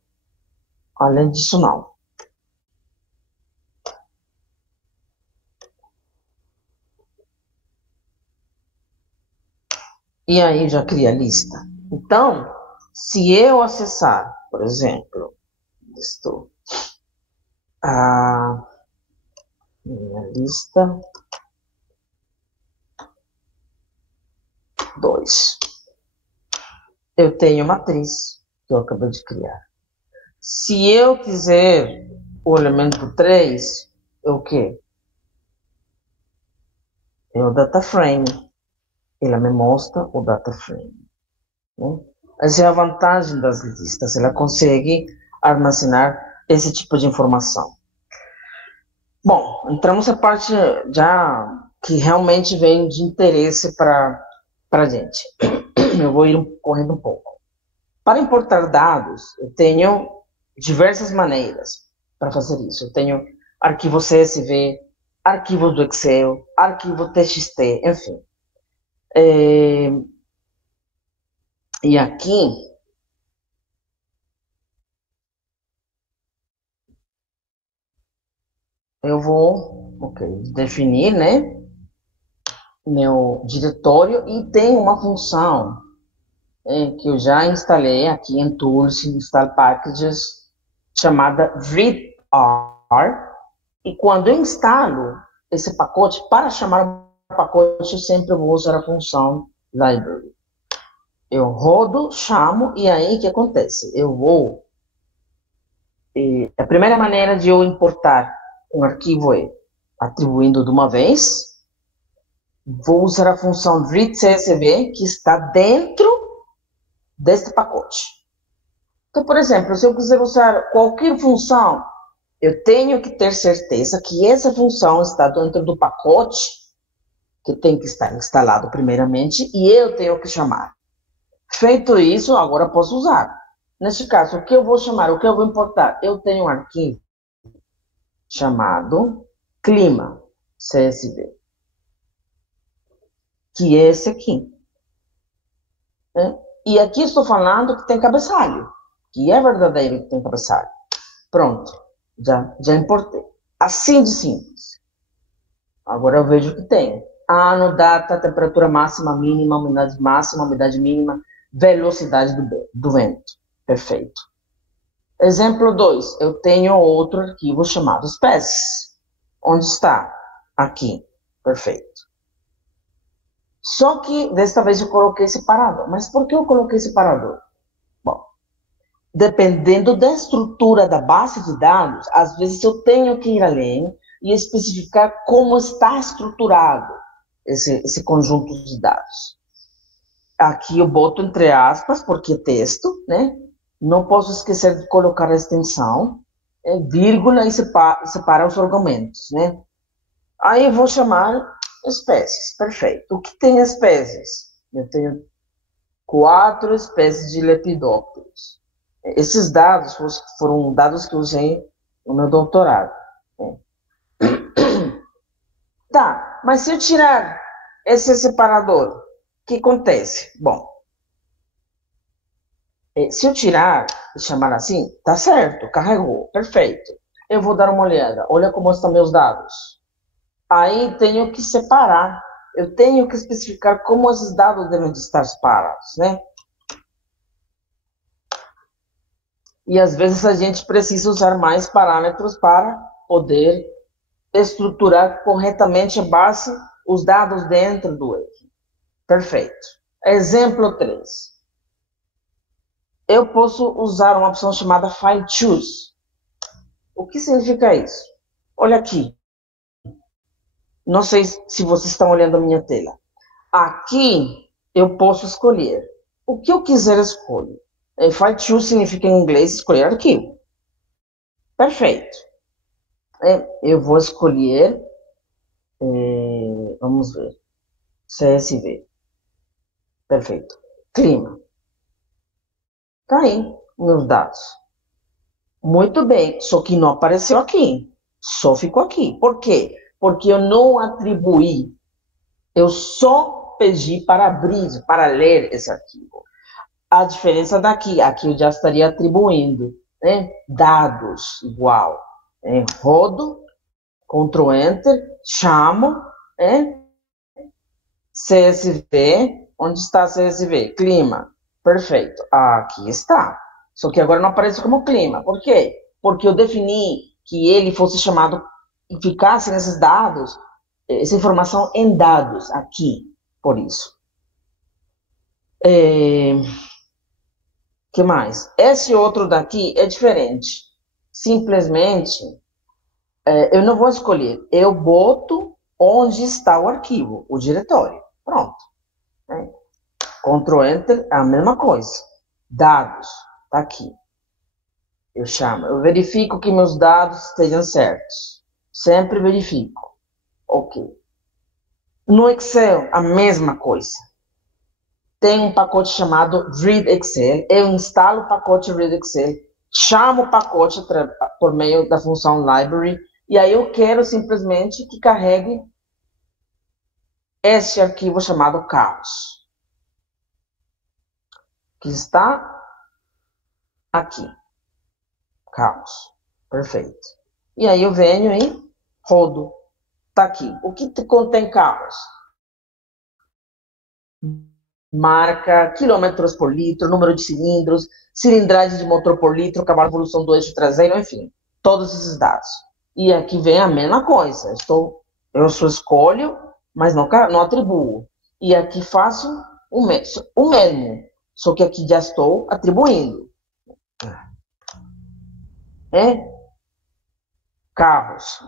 além disso não. E aí já cria a lista. Então, se eu acessar, por exemplo, a minha lista 2, eu tenho matriz que eu acabei de criar. Se eu quiser o elemento 3, é o quê? É o data frame. Ele me mostra o data frame. Né? Essa é a vantagem das listas. Ela consegue armazenar esse tipo de informação. Bom, entramos na parte já que realmente vem de interesse para a gente. Eu vou ir correndo um pouco. Para importar dados, eu tenho diversas maneiras para fazer isso. Eu tenho arquivo CSV, arquivo do Excel, arquivo TXT, enfim. E aqui eu vou definir, né, meu diretório e tem uma função que eu já instalei aqui em Tools, Install Packages, chamada readr. E quando eu instalo esse pacote, para chamar o pacote, eu sempre vou usar a função library. Eu rodo, chamo, e aí o que acontece? Eu vou... a primeira maneira de eu importar um arquivo é atribuindo de uma vez. Vou usar a função readCSV, que está dentro deste pacote. Então, por exemplo, se eu quiser usar qualquer função, eu tenho que ter certeza que essa função está dentro do pacote, que tem que estar instalado primeiramente, e eu tenho que chamar. Feito isso, agora posso usar. Neste caso, o que eu vou chamar, o que eu vou importar? Eu tenho um arquivo chamado clima CSV, que é esse aqui. E aqui estou falando que tem cabeçalho, que é verdadeiro que tem cabeçalho. Pronto, já importei. Assim de simples. Agora eu vejo que tem ano, data, temperatura máxima, mínima, umidade máxima, umidade mínima, velocidade do vento. Perfeito. Exemplo 2, eu tenho outro arquivo chamado espécies. Onde está? Aqui. Perfeito. Só que, desta vez, eu coloquei separador. Mas por que eu coloquei separador? Bom, dependendo da estrutura da base de dados, às vezes eu tenho que ir além e especificar como está estruturado esse conjunto de dados. Aqui eu boto entre aspas, porque é texto, né? Não posso esquecer de colocar a extensão, vírgula e separar os argumentos, né? Aí eu vou chamar espécies, perfeito. O que tem espécies? Eu tenho 4 espécies de lepidópteros. Esses dados foram dados que eu usei no meu doutorado. Tá, mas se eu tirar esse separador, o que acontece? Bom, se eu tirar e chamar assim, tá certo, carregou, perfeito. Eu vou dar uma olhada, olha como estão meus dados. Aí tenho que separar, eu tenho que especificar como esses dados devem estar separados, né? E às vezes a gente precisa usar mais parâmetros para poder estruturar corretamente a base, os dados dentro do eixo. Perfeito. Exemplo 3. Eu posso usar uma opção chamada File Choose. O que significa isso? Olha aqui. Não sei se vocês estão olhando a minha tela. Aqui eu posso escolher o que eu quiser escolher. File Choose significa em inglês escolher arquivo. Perfeito. Eu vou escolher, vamos ver, CSV. Perfeito. Clima. Tá aí, meus dados. Muito bem, só que não apareceu aqui. Só ficou aqui. Por quê? Porque eu não atribuí. Eu só pedi para abrir, para ler esse arquivo. A diferença daqui, aqui eu já estaria atribuindo, né? Dados, igual. Rodo, Ctrl Enter, chamo, CSV, Onde está CSV? Clima. Perfeito. Aqui está. Só que agora não aparece como clima. Por quê? Porque eu defini que ele fosse chamado e ficasse nesses dados, essa informação em dados, aqui, por isso. Que mais? Esse outro daqui é diferente. Simplesmente, eu não vou escolher. Eu boto onde está o arquivo, o diretório. Pronto. Ctrl Enter, a mesma coisa. Dados, tá aqui. Eu verifico que meus dados estejam certos. Sempre verifico. Ok. No Excel, a mesma coisa. Tem um pacote chamado Read Excel. Eu instalo o pacote Read Excel, chamo o pacote por meio da função Library, e aí eu quero simplesmente que carregue esse arquivo chamado carros, que está aqui. Carros. Perfeito. E aí eu venho e rodo. Está aqui. O que contém carros? Marca, quilômetros por litro, número de cilindros, cilindragem de motor por litro, cavalo de evolução do eixo traseiro, enfim, todos esses dados. E aqui vem a mesma coisa. Eu só escolho, mas não atribuo. E aqui faço o mesmo, só que aqui já estou atribuindo. Carros.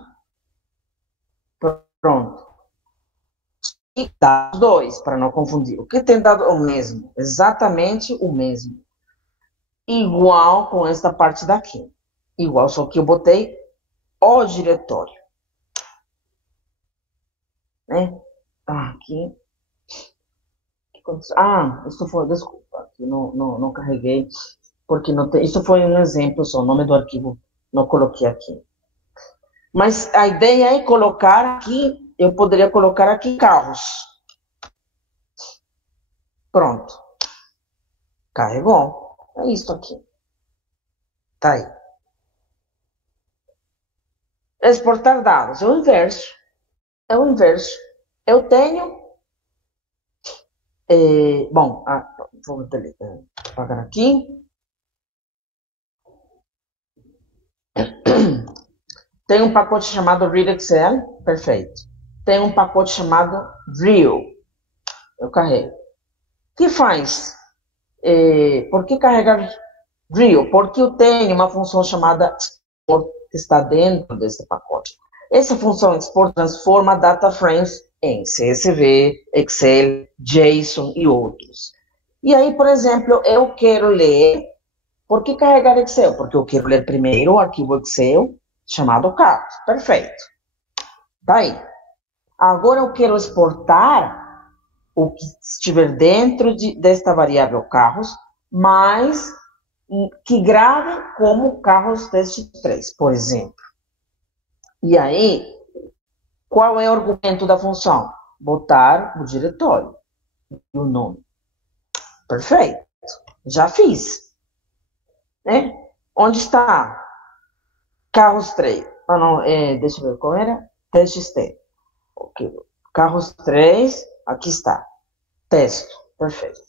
Pronto. E dados 2, para não confundir. O que tem dado o mesmo? Exatamente o mesmo. Igual com esta parte daqui. Igual, só que eu botei o diretório. Aqui. Isso foi, desculpa, aqui não carreguei, porque não tem, isso foi um exemplo só, o nome do arquivo não coloquei aqui. Mas a ideia é colocar aqui, eu poderia colocar aqui carros. Pronto. Carregou. É isso aqui. Tá aí. Exportar dados. É o inverso. É o inverso. Eu tenho... vou apagar aqui. Tem um pacote chamado Read Excel, perfeito. Tem um pacote chamado Drill. Eu carrego. O que faz? Por que carregar Drill? Porque eu tenho uma função chamada Export que está dentro desse pacote. Essa função Export transforma data frames em CSV, Excel, JSON e outros. E aí, por exemplo, eu quero ler... Por que carregar Excel? Porque eu quero ler primeiro o arquivo Excel chamado carros. Perfeito. Tá aí. Agora eu quero exportar o que estiver dentro desta variável carros, mas que grave como carros teste 3, por exemplo. E aí, qual é o argumento da função? Botar o diretório e o nome. Perfeito. Já fiz. Onde está? Carros 3. Deixa eu ver qual era. TXT. Ok. Carros 3. Aqui está. Texto. Perfeito.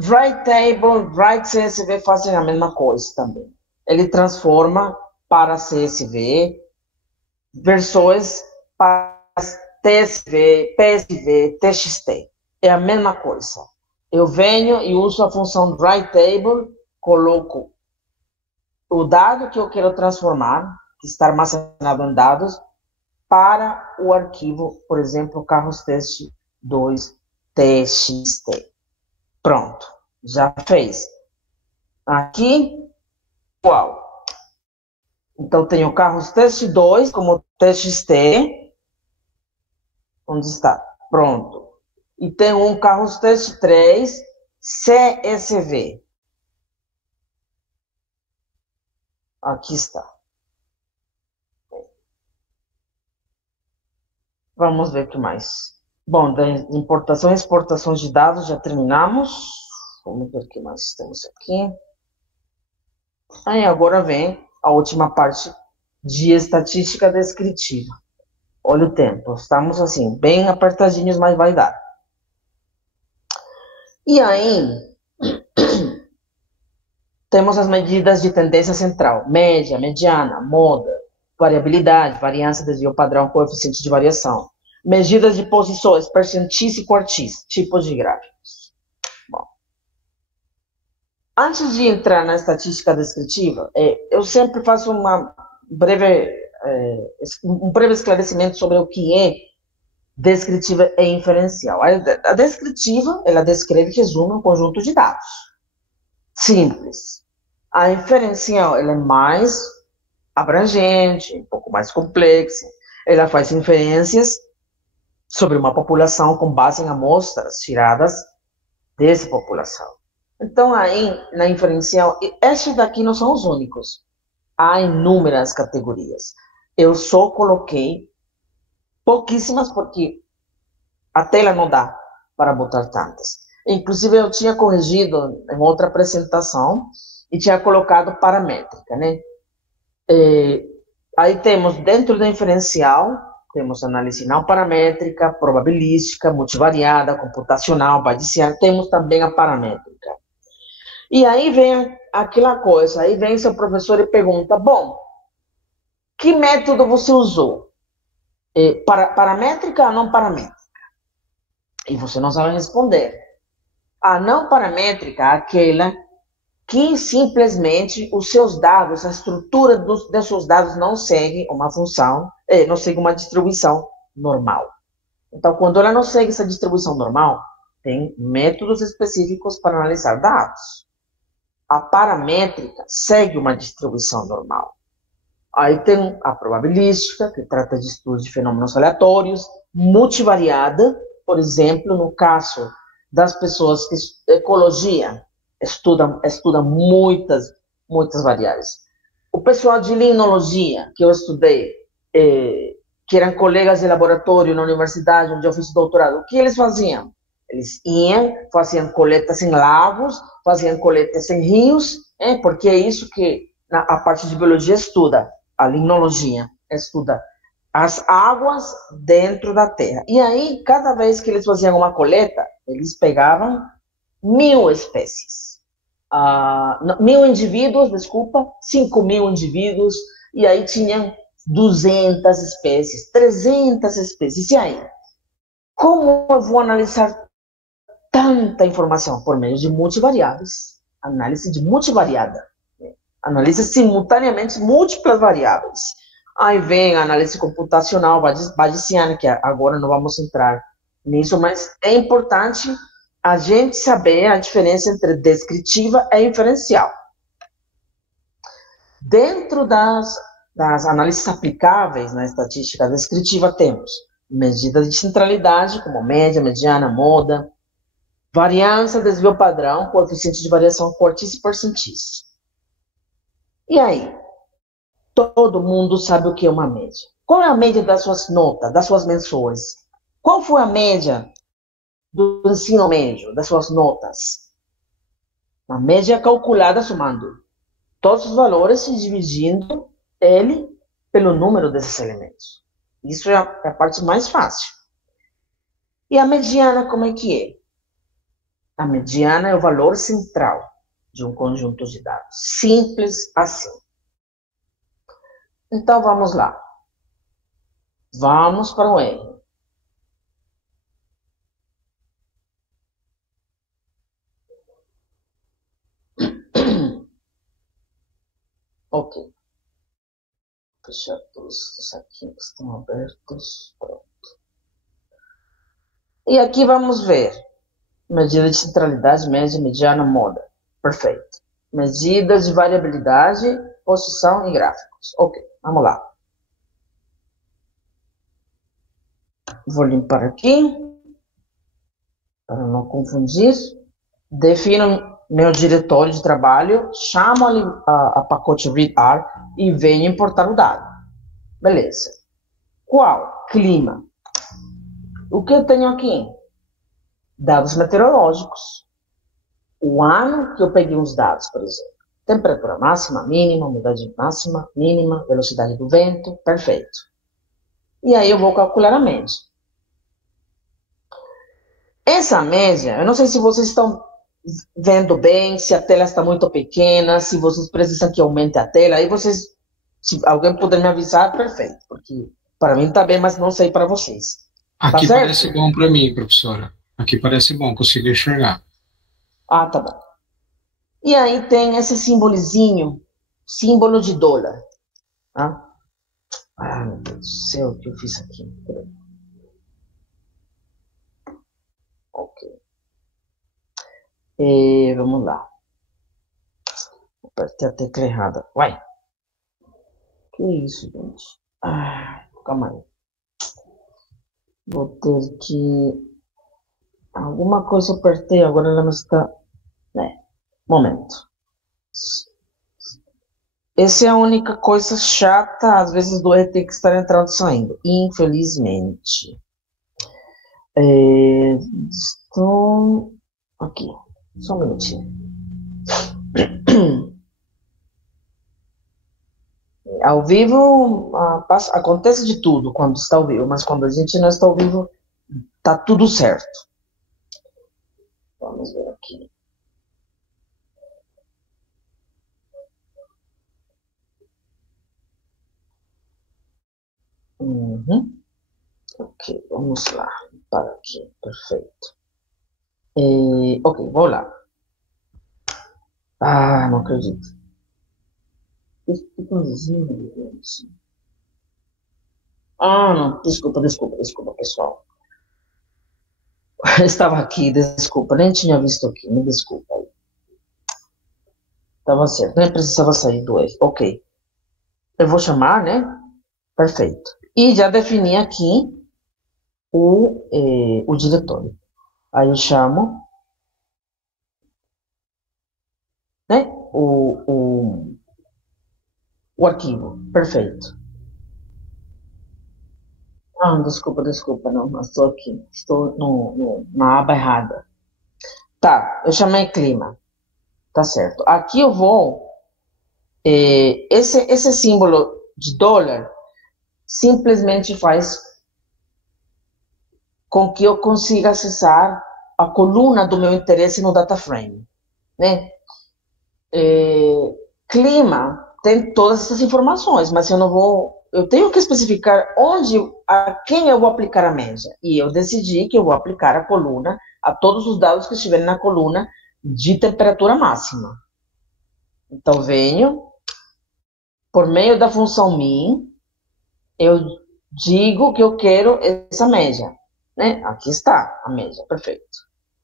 Write table, write CSV fazem a mesma coisa também. Ele transforma para CSV versões para TSV, PSV, TXT. É a mesma coisa. Eu venho e uso a função write table, coloco o dado que eu quero transformar, que está armazenado em dados, para o arquivo, por exemplo, carros teste 2 TXT. Pronto, já fez. Aqui, igual. Então, tenho carros teste 2 como TXT. Onde está? Pronto. E tenho um carros teste 3 CSV. Aqui está. Vamos ver o que mais. Bom, da importação e exportação de dados já terminamos. Vamos ver o que mais temos aqui. Aí agora vem a última parte de estatística descritiva. Olha o tempo. Estamos assim, bem apertadinhos, mas vai dar. E aí, temos as medidas de tendência central, média, mediana, moda, variabilidade, variância, desvio padrão, coeficiente de variação. Medidas de posições, percentis e quartis, tipos de gráficos. Bom, antes de entrar na estatística descritiva, eu sempre faço um breve esclarecimento sobre o que é descritiva e inferencial. A descritiva, ela descreve e resume um conjunto de dados. Simples. A inferencial, ela é mais abrangente, um pouco mais complexa. Ela faz inferências sobre uma população com base em amostras tiradas dessa população. Então, aí, na inferencial, estes daqui não são os únicos. Há inúmeras categorias. Eu só coloquei pouquíssimas, porque a tela não dá para botar tantas. Inclusive, eu tinha corrigido em outra apresentação e tinha colocado paramétrica, né? Aí temos, dentro da inferencial, temos análise não paramétrica, probabilística, multivariada, computacional, bayesiana, temos também a paramétrica. E aí vem aquela coisa, aí vem seu professor e pergunta, bom, que método você usou? Paramétrica ou não paramétrica? E você não sabe responder. A não paramétrica é aquela que simplesmente os seus dados, a estrutura dos seus dados não segue uma função, não segue uma distribuição normal. Então, quando ela não segue essa distribuição normal, tem métodos específicos para analisar dados. A paramétrica segue uma distribuição normal. Aí tem a probabilística, que trata de estudos de fenômenos aleatórios, multivariada, por exemplo, no caso das pessoas que ecologia estuda muitas variáveis. O pessoal de limnologia, que eu estudei, que eram colegas de laboratório na universidade onde eu fiz doutorado, o que eles faziam? Eles iam, faziam coletas em lagos, faziam coletas em rios, porque é isso que a parte de biologia estuda. A limnologia estuda as águas dentro da terra. E aí, cada vez que eles faziam uma coleta, eles pegavam 1.000 espécies. 1.000 indivíduos, 5.000 indivíduos, e aí tinham 200 espécies, 300 espécies. E aí? Como eu vou analisar tanta informação? Por meio de multivariáveis. Análise de multivariada. Analisa simultaneamente múltiplas variáveis. Aí vem a análise computacional bayesiana, que agora não vamos entrar nisso, mas é importante a gente saber a diferença entre descritiva e inferencial. Dentro das análises aplicáveis na estatística descritiva, temos medidas de centralidade, como média, mediana, moda, variância, desvio padrão, coeficiente de variação, quartis e percentis. E aí? Todo mundo sabe o que é uma média. Qual é a média das suas notas, das suas menções? Qual foi a média do ensino médio, das suas notas? A média é calculada somando todos os valores e dividindo ele pelo número desses elementos. Isso é a parte mais fácil. E a mediana, como é que é? A mediana é o valor central de um conjunto de dados. Simples assim. Então, vamos lá. Vamos para o R. Ok. Fechar todos os aqui que estão abertos. Pronto. E aqui vamos ver. Medida de centralidade, média, mediana, moda. Perfeito. Medidas de variabilidade, posição e gráficos. Ok, vamos lá. Vou limpar aqui, para não confundir. Defino meu diretório de trabalho, chamo a pacote readr e venho importar o dado. Beleza. Qual? Clima. O que eu tenho aqui? Dados meteorológicos. O ano que eu peguei os dados, por exemplo. Temperatura máxima, mínima, umidade máxima, mínima, velocidade do vento, perfeito. E aí eu vou calcular a média. Essa média, eu não sei se vocês estão vendo bem, se a tela está muito pequena, se vocês precisam que aumente a tela, aí vocês, se alguém puder me avisar, perfeito, porque para mim está bem, mas não sei para vocês. Tá Aqui certo? parece bom para mim, professora. Aqui parece bom, consigo enxergar. Ah, tá bom. E aí tem esse simbolozinho, símbolo de dólar. Tá? Ah, meu Deus do céu, o que eu fiz aqui? Ok. Vamos lá. Apertei a tecla errada. Uai, que isso, gente? Ah, calma aí. Vou ter que... Alguma coisa eu apertei, agora ela não está... Momento. Essa é a única coisa chata, às vezes do ter que estar entrando e saindo. Infelizmente. Estou... Aqui. Só um minutinho. Ao vivo, acontece de tudo quando está ao vivo, mas quando a gente não está ao vivo, tá tudo certo. Vamos ver aqui. Uhum. Ok, vamos lá. Para aqui, perfeito. Ok, vamos lá. Ah, não acredito. Que coisinha, meu Deus. Ah, não, desculpa, pessoal. Estava aqui, desculpa, nem tinha visto aqui, me desculpa. Estava certo, nem precisava sair do F. Ok, eu vou chamar, né? Perfeito. E já defini aqui o diretório. Aí eu chamo, né? O arquivo. Perfeito. Ah, desculpa, não, mas estou aqui. Estou na aba errada. Tá, eu chamei clima. Tá certo. Aqui eu vou. Esse símbolo de dólar simplesmente faz com que eu consiga acessar a coluna do meu interesse no data frame, né? Clima tem todas essas informações, mas eu tenho que especificar a quem eu vou aplicar a média. E eu decidi que eu vou aplicar a coluna a todos os dados que estiverem na coluna de temperatura máxima. Então, venho, por meio da função min, eu digo que eu quero essa média, né? Aqui está a média, perfeito.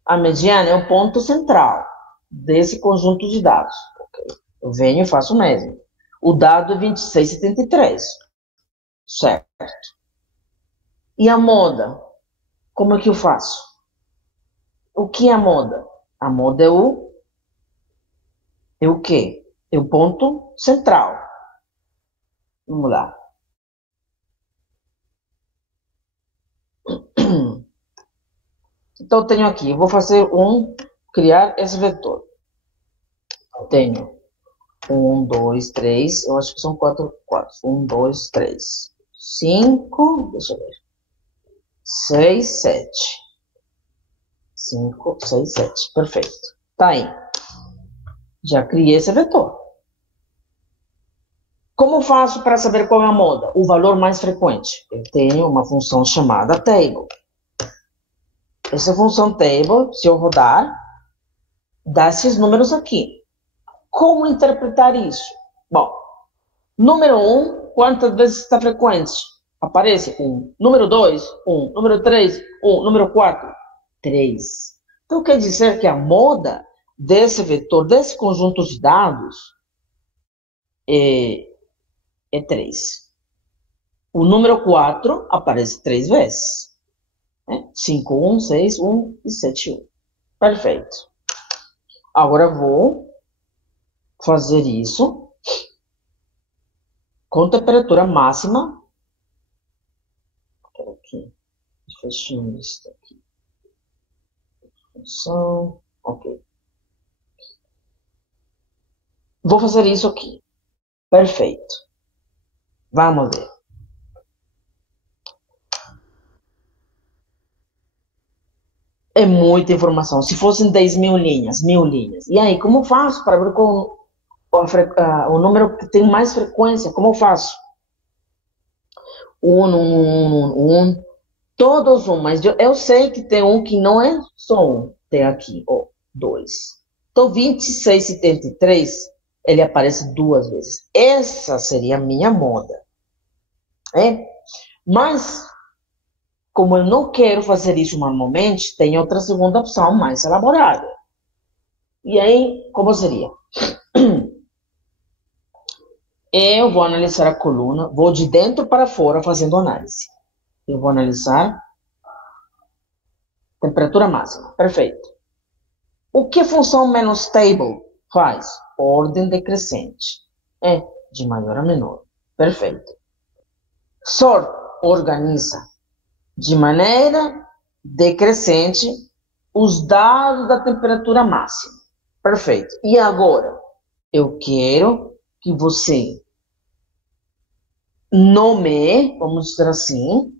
A mediana é o ponto central desse conjunto de dados. Okay? Eu venho e faço o mesmo. O dado é 2673, certo? E a moda? Como é que eu faço? O que é a moda? A moda é o quê? É o ponto central. Vamos lá. Então, eu tenho aqui, eu vou criar esse vetor. Eu tenho 1, 2, 3, eu acho que são 4 quadros. 1, 2, 3, 5, deixa eu ver. 6, 7. 5, 6, 7. Perfeito. Tá aí. Já criei esse vetor. Como faço para saber qual é a moda? O valor mais frequente. Eu tenho uma função chamada table. Essa função table, se eu rodar, dá esses números aqui. Como interpretar isso? Bom, número 1, quantas vezes está frequente? Aparece 1. Número 2, 1. Número 3, 1. Número 4, 3. Então, quer dizer que a moda desse vetor, desse conjunto de dados, é 3. O número 4 aparece 3 vezes. 5, 1, 6, 1 e 7, 1. Perfeito. Agora vou fazer isso com temperatura máxima. Aqui. Fechando isso aqui. Função. Ok. Vou fazer isso aqui. Perfeito. Vamos ver. É muita informação. Se fossem 10 mil linhas, 1000 linhas. E aí, como faço para ver o número que tem mais frequência? Como eu faço? Todos um, mas eu sei que tem um que não é só um. Tem aqui, dois. Então, 2673, ele aparece 2 vezes. Essa seria a minha moda. Mas, como eu não quero fazer isso manualmente, tem outra segunda opção mais elaborada. E aí, como seria? Eu vou analisar a coluna, vou de dentro para fora fazendo análise. Eu vou analisar temperatura máxima. Perfeito. O que a função menos stable faz? Ordem decrescente. De maior a menor. Perfeito. Sort organiza de maneira decrescente os dados da temperatura máxima. Perfeito. E agora, eu quero que você nomeie, vamos dizer assim,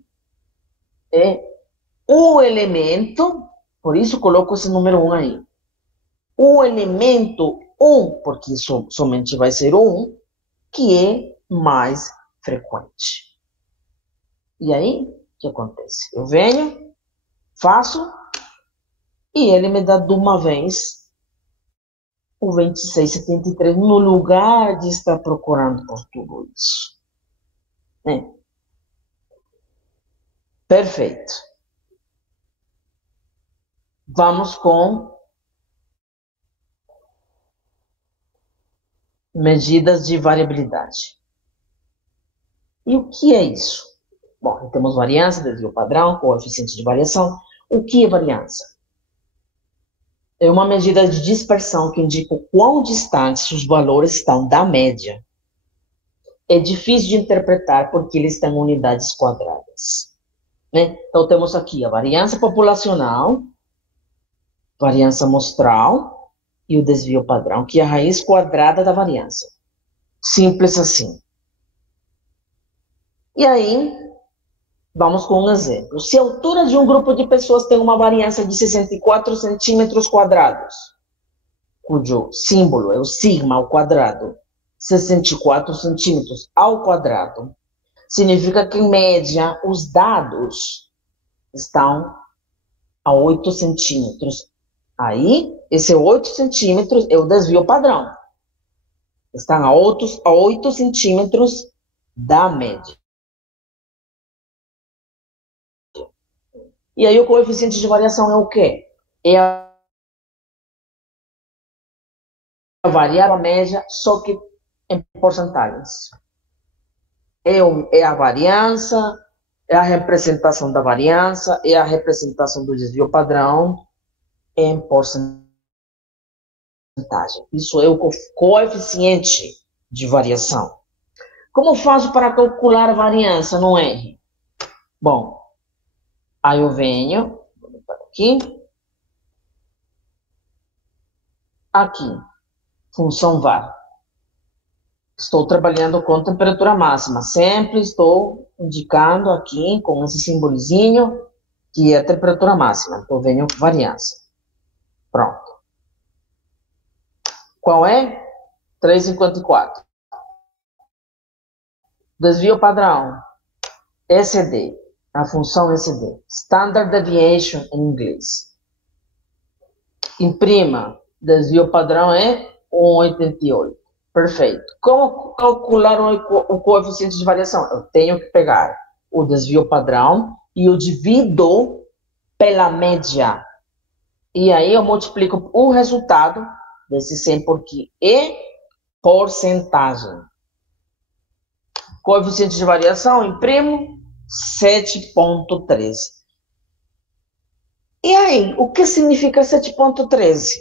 o elemento, por isso coloco esse número 1 aí. O elemento 1, porque somente vai ser 1, que é mais frequente. E aí, o que acontece? Eu venho, faço, e ele me dá de uma vez o 2673, no lugar de estar procurando por tudo isso. Perfeito. Vamos com medidas de variabilidade. E o que é isso? Bom, temos variância, desvio padrão, coeficiente de variação. O que é variância? É uma medida de dispersão que indica o quão distantes os valores estão da média. É difícil de interpretar porque eles têm unidades quadradas. Então, temos aqui a variância populacional, variância amostral e o desvio padrão, que é a raiz quadrada da variância. Simples assim. E aí, vamos com um exemplo. Se a altura de um grupo de pessoas tem uma variância de 64 centímetros quadrados, cujo símbolo é o sigma ao quadrado, 64 centímetros ao quadrado, significa que, em média, os dados estão a 8 centímetros. Aí, esse 8 centímetros é o desvio padrão. Estão a 8 centímetros da média. E aí, o coeficiente de variação é o quê? É a variável média, só que em porcentagens. É a variância, é a representação da variância, é a representação do desvio padrão em porcentagem. Isso é o coeficiente de variação. Como faço para calcular a variância no R? Bom, aí eu venho, vou botar aqui, função var. Estou trabalhando com temperatura máxima. Sempre estou indicando aqui com esse simbolizinho que é a temperatura máxima. Então, venho variância. Pronto. Qual é? 3,54. Desvio padrão. SD. A função SD. Standard Deviation em inglês. Imprima. Desvio padrão é 1,88. Perfeito. Como calcular o coeficiente de variação? Eu tenho que pegar o desvio padrão e eu divido pela média. E aí eu multiplico o resultado desse 100 porque é porcentagem. Coeficiente de variação, imprimo 7,13. E aí, o que significa 7,13?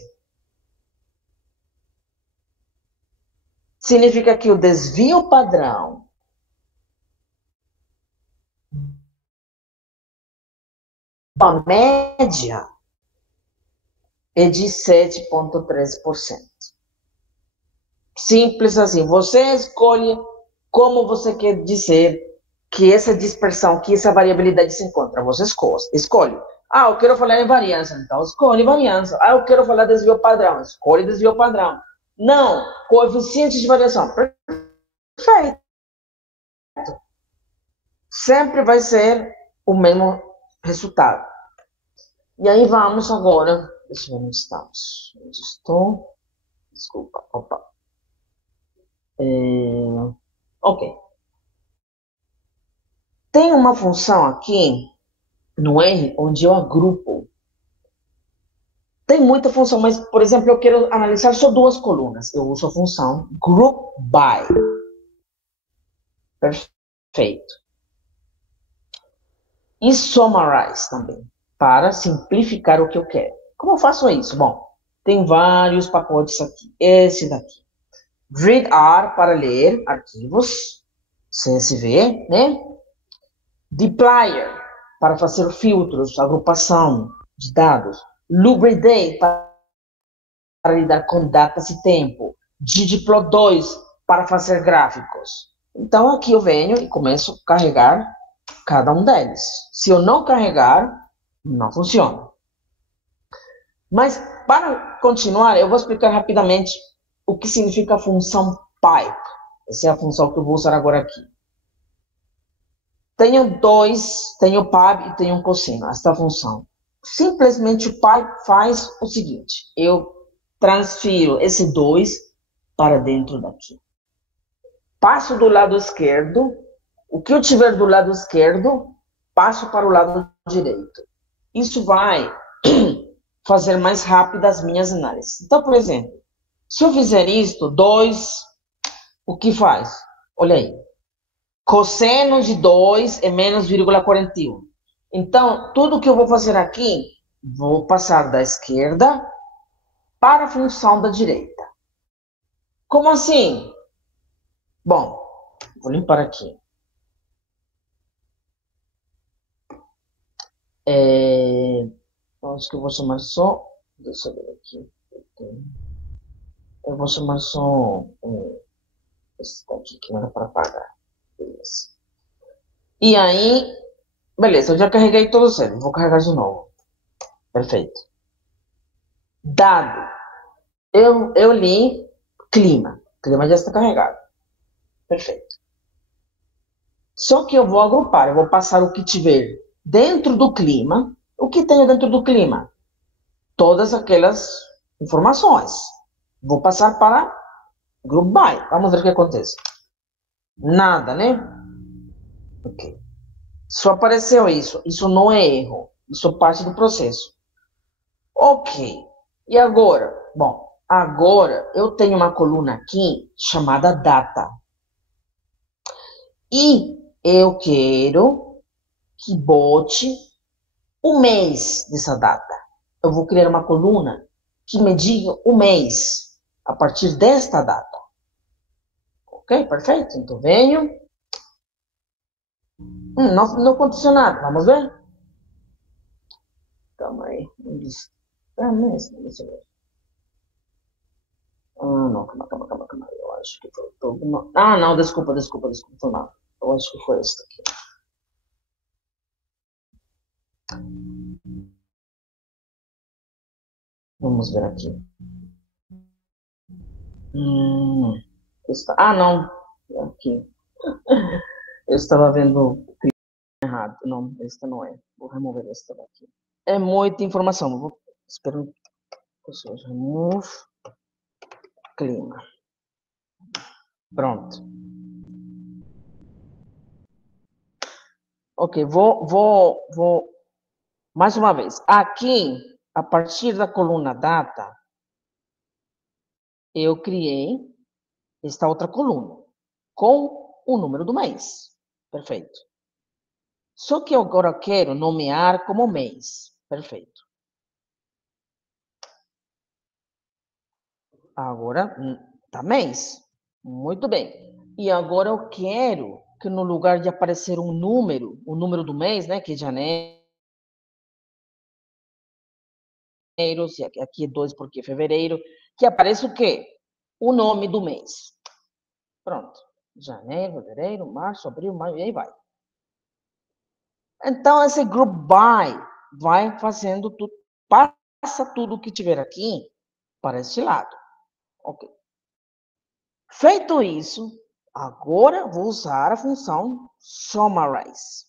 Significa que o desvio padrão a média é de 7,13%. Simples assim. Você escolhe como você quer dizer que essa dispersão, que essa variabilidade se encontra. Você escolhe. Ah, eu quero falar em variância, então escolhe variância. Ah, eu quero falar desvio padrão, escolhe desvio padrão. Não, coeficientes de variação. Perfeito. Sempre vai ser o mesmo resultado. E aí vamos agora. Deixa eu ver onde estamos. Onde estou? Desculpa. Opa. Ok. Tem uma função aqui no R onde eu agrupo. Tem muita função, mas, por exemplo, eu quero analisar só duas colunas. Eu uso a função group by. Perfeito. E summarize também, para simplificar o que eu quero. Como eu faço isso? Bom, tem vários pacotes aqui. Esse daqui. readr para ler arquivos. CSV, né? dplyr para fazer filtros, agrupação de dados. lubridate para lidar com datas e tempo. ggplot2 para fazer gráficos. Então, aqui eu venho e começo a carregar cada um deles. Se eu não carregar, não funciona. Mas, para continuar, eu vou explicar rapidamente o que significa a função pipe. Essa é a função que eu vou usar agora aqui. Tenho pib e tenho cosseno, esta função. Simplesmente o pipe faz o seguinte, eu transfiro esse 2 para dentro daqui. Passo do lado esquerdo, o que eu tiver do lado esquerdo, passo para o lado direito. Isso vai fazer mais rápido as minhas análises. Então, por exemplo, se eu fizer isto, 2, o que faz? Olha aí. Cosseno de 2 é menos 0,41. Então, tudo que eu vou fazer aqui, vou passar da esquerda para a função da direita. Como assim? Bom, vou limpar aqui. Acho que eu vou chamar só... Deixa eu ver aqui. Eu vou chamar só... esse daqui que não era para apagar. Beleza. E aí... Beleza, eu já carreguei todos eles. Vou carregar de novo. Perfeito. Dado. Eu li clima. Clima já está carregado. Perfeito. Só que eu vou agrupar. Eu vou passar o que tiver dentro do clima. O que tem dentro do clima? Todas aquelas informações. Vou passar para group by. Vamos ver o que acontece. Nada, né? Ok. Só apareceu isso. Isso não é erro. Isso é parte do processo. Ok. E agora? Bom, agora eu tenho uma coluna aqui chamada data. E eu quero que bote o mês dessa data. Eu vou criar uma coluna que me diga o mês a partir desta data. Ok? Perfeito? Então venho. Não aconteceu nada. Vamos ver? Calma aí. Mesmo. Deixa eu ver. Não, calma. Eu acho que faltou alguma... não, desculpa. Foi mal. Eu acho que foi esse aqui. Vamos ver aqui. Não. Aqui. Eu estava vendo errado. Não, esta não é. Vou remover esta daqui. É muita informação. Vou esperar. Remove clima. Pronto. Ok, vou mais uma vez. Aqui, a partir da coluna data, eu criei esta outra coluna com o número do mês. Perfeito. Só que agora eu quero nomear como mês. Perfeito. Agora, tá mês. Muito bem. E agora eu quero que no lugar de aparecer um número, o número do mês, né, que é janeiro, aqui é 2 porque é fevereiro, que apareça o quê? O nome do mês. Pronto. Janeiro, fevereiro, março, abril, maio, e aí vai. Então, esse group by vai fazendo tudo, passa tudo que tiver aqui para este lado. Ok. Feito isso, agora vou usar a função summarize.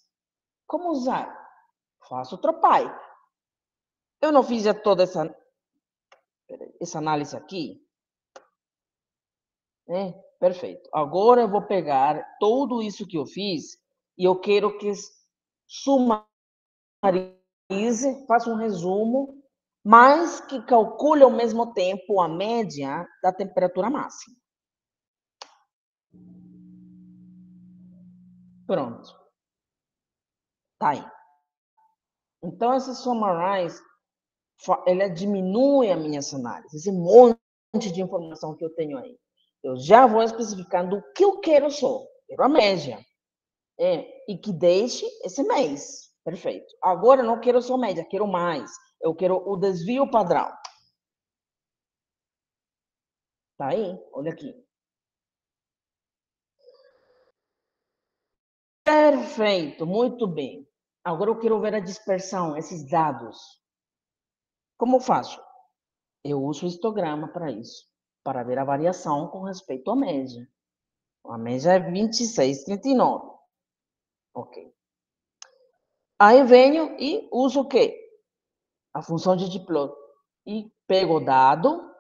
Como usar? Faço outro pipe. Eu não fiz toda essa análise aqui, né? Perfeito. Agora eu vou pegar tudo isso que eu fiz e eu quero que summarize, faça um resumo, mas que calcule ao mesmo tempo a média da temperatura máxima. Pronto. Tá aí. Então, esse summarize, ele diminui a minha análise, esse monte de informação que eu tenho aí. Eu já vou especificando o que eu quero só. Quero a média. E que deixe esse mês. Perfeito. Agora eu não quero só média, quero mais. Eu quero o desvio padrão. Tá aí? Olha aqui. Perfeito, muito bem. Agora eu quero ver a dispersão, esses dados. Como faço? Eu uso o histograma para isso, para ver a variação com respeito à média. A média é 26,39. Ok. Aí venho e uso o quê? A função de dplot. E pego o dado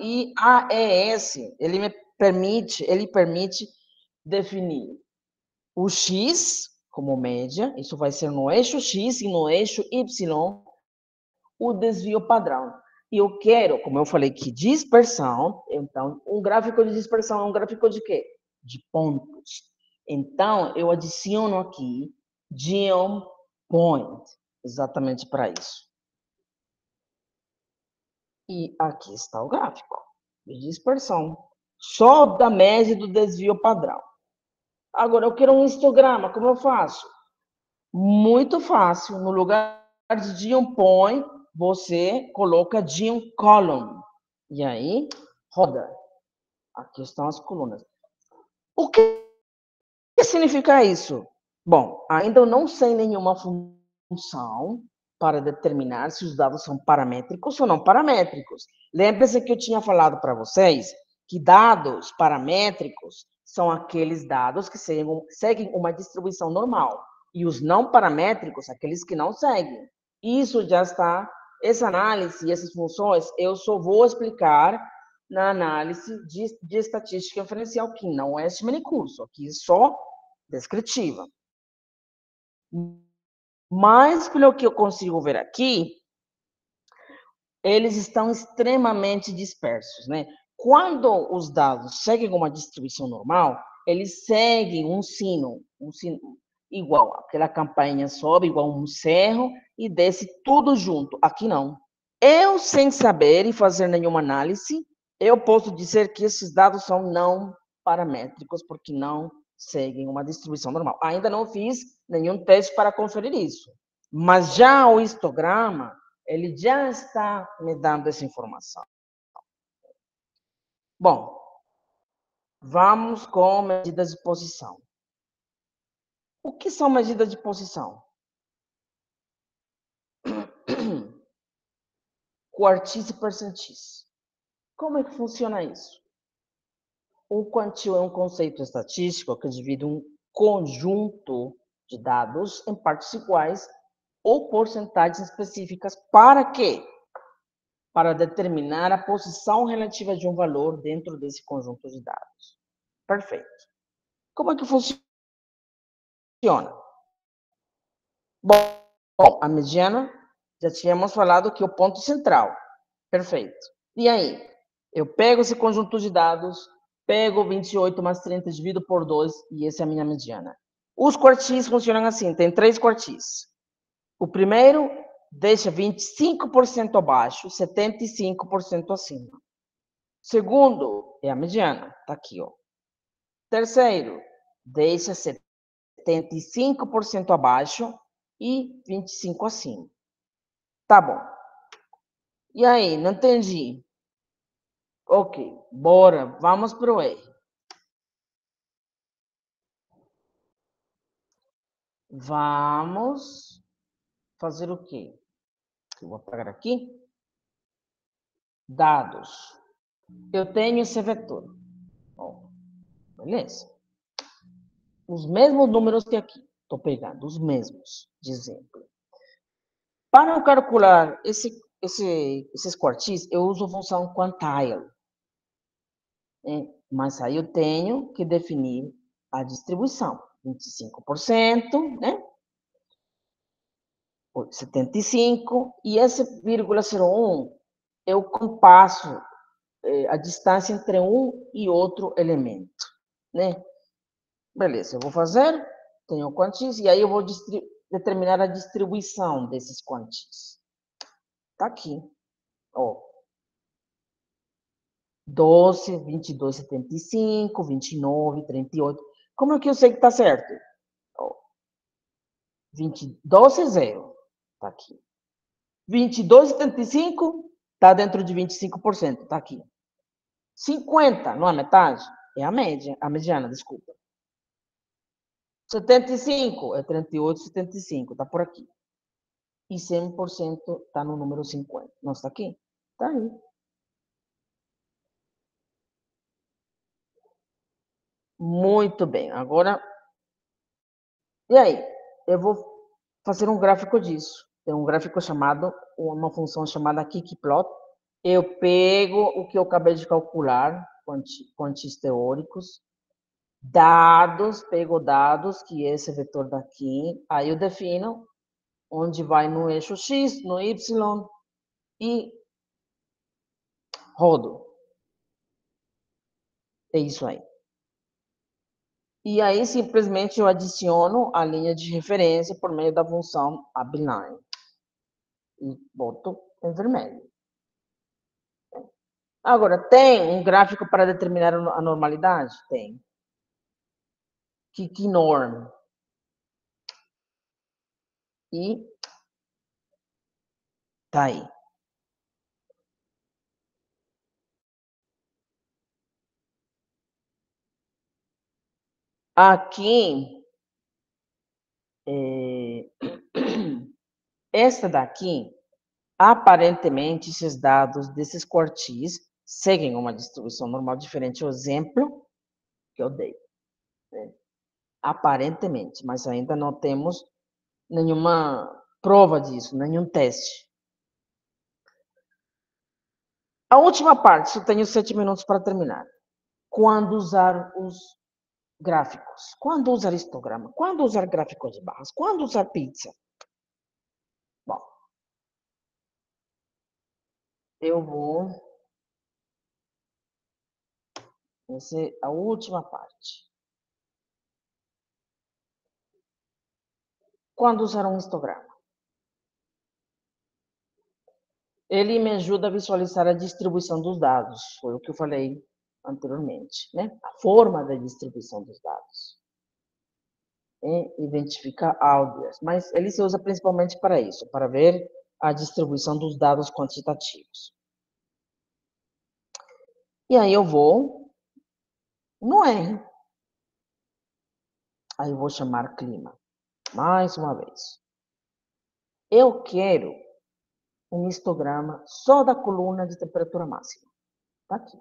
e AES, ele permite definir o X como média, isso vai ser no eixo X e no eixo Y, o desvio padrão. E eu quero, como eu falei, que dispersão, então, um gráfico de dispersão é um gráfico de quê? De pontos. Então, eu adiciono aqui Dion Point, exatamente para isso. E aqui está o gráfico de dispersão, só da média do desvio padrão. Agora, eu quero um histograma, como eu faço? Muito fácil, no lugar de Dion Point, você coloca Dion Column. E aí, roda. Aqui estão as colunas. O que significa isso? Bom, ainda eu não sei nenhuma função para determinar se os dados são paramétricos ou não paramétricos. Lembre-se que eu tinha falado para vocês que dados paramétricos são aqueles dados que seguem uma distribuição normal. E os não paramétricos, aqueles que não seguem. Isso já está, essa análise e essas funções, eu só vou explicar na análise de estatística inferencial, que não é esse mini curso, aqui é só descritiva. Mas, pelo que eu consigo ver aqui, eles estão extremamente dispersos, né? Quando os dados seguem uma distribuição normal, eles seguem um sino igual. Aquela campainha sobe igual um cerro e desce tudo junto. Aqui não. Eu, sem saber e fazer nenhuma análise, eu posso dizer que esses dados são não paramétricos, porque não seguem uma distribuição normal. Ainda não fiz nenhum teste para conferir isso. Mas já o histograma, ele já está me dando essa informação. Bom, vamos com medidas de posição. O que são medidas de posição? Quartis e percentis. Como é que funciona isso? O quantil é um conceito estatístico que divide um conjunto de dados em partes iguais ou porcentagens específicas. Para quê? Para determinar a posição relativa de um valor dentro desse conjunto de dados. Perfeito. Como é que funciona? Bom, a mediana, já tínhamos falado que é o ponto central. Perfeito. E aí? Eu pego esse conjunto de dados, pego 28 mais 30, divido por 2, e essa é a minha mediana. Os quartis funcionam assim, tem 3 quartis. O primeiro deixa 25% abaixo, 75% acima. Segundo é a mediana, tá aqui, ó. Terceiro, deixa 75% abaixo e 25% acima. Tá bom. E aí, não entendi. Ok, bora, vamos para o R. Vamos fazer o quê? Eu vou apagar aqui. Dados. Eu tenho esse vetor. Ó, beleza. Os mesmos números que aqui. Estou pegando os mesmos, de exemplo. Para eu calcular esses quartis, eu uso a função quantile. Mas aí eu tenho que definir a distribuição. 25%, né? 75%, e esse vírgula 01, eu compasso a distância entre um e outro elemento, né? Beleza, eu vou fazer, tenho quantis, e aí eu vou determinar a distribuição desses quantis. Tá aqui, ó. 12, 22, 75, 29, 38. Como é que eu sei que tá certo? Ó, 12 é 0, tá aqui. 22, 75, tá dentro de 25%, tá aqui. 50, não é metade? É a média, a mediana, desculpa. 75 é 38, 75, tá por aqui. E 100% tá no número 50. Não está aqui? Tá aí. Muito bem. Agora, e aí? Eu vou fazer um gráfico disso. Tem um gráfico chamado, uma função chamada kickplot. Eu pego o que eu acabei de calcular, quantis teóricos, dados, pego dados, que é esse vetor daqui, aí eu defino onde vai no eixo X, no Y, e rodo. É isso aí. E aí, simplesmente, eu adiciono a linha de referência por meio da função abline. E boto em vermelho. Agora, tem um gráfico para determinar a normalidade? Tem. Kick-norm. E tá aí. Aqui, esta daqui, aparentemente, esses dados desses quartis seguem uma distribuição normal diferente. O exemplo que eu dei. Né? Aparentemente, mas ainda não temos nenhuma prova disso, nenhum teste. A última parte, só tenho 7 minutos para terminar. Quando usar os gráficos? Quando usar histograma? Quando usar gráficos de barras? Quando usar pizza? Bom, eu vou... Essa é a última parte. Quando usar um histograma? Ele me ajuda a visualizar a distribuição dos dados. Foi o que eu falei anteriormente, né? A forma da distribuição dos dados. Identificar áureas, mas ele se usa principalmente para isso, para ver a distribuição dos dados quantitativos. E aí eu vou no R. Aí eu vou chamar clima. Mais uma vez. Eu quero um histograma só da coluna de temperatura máxima. Tá aqui.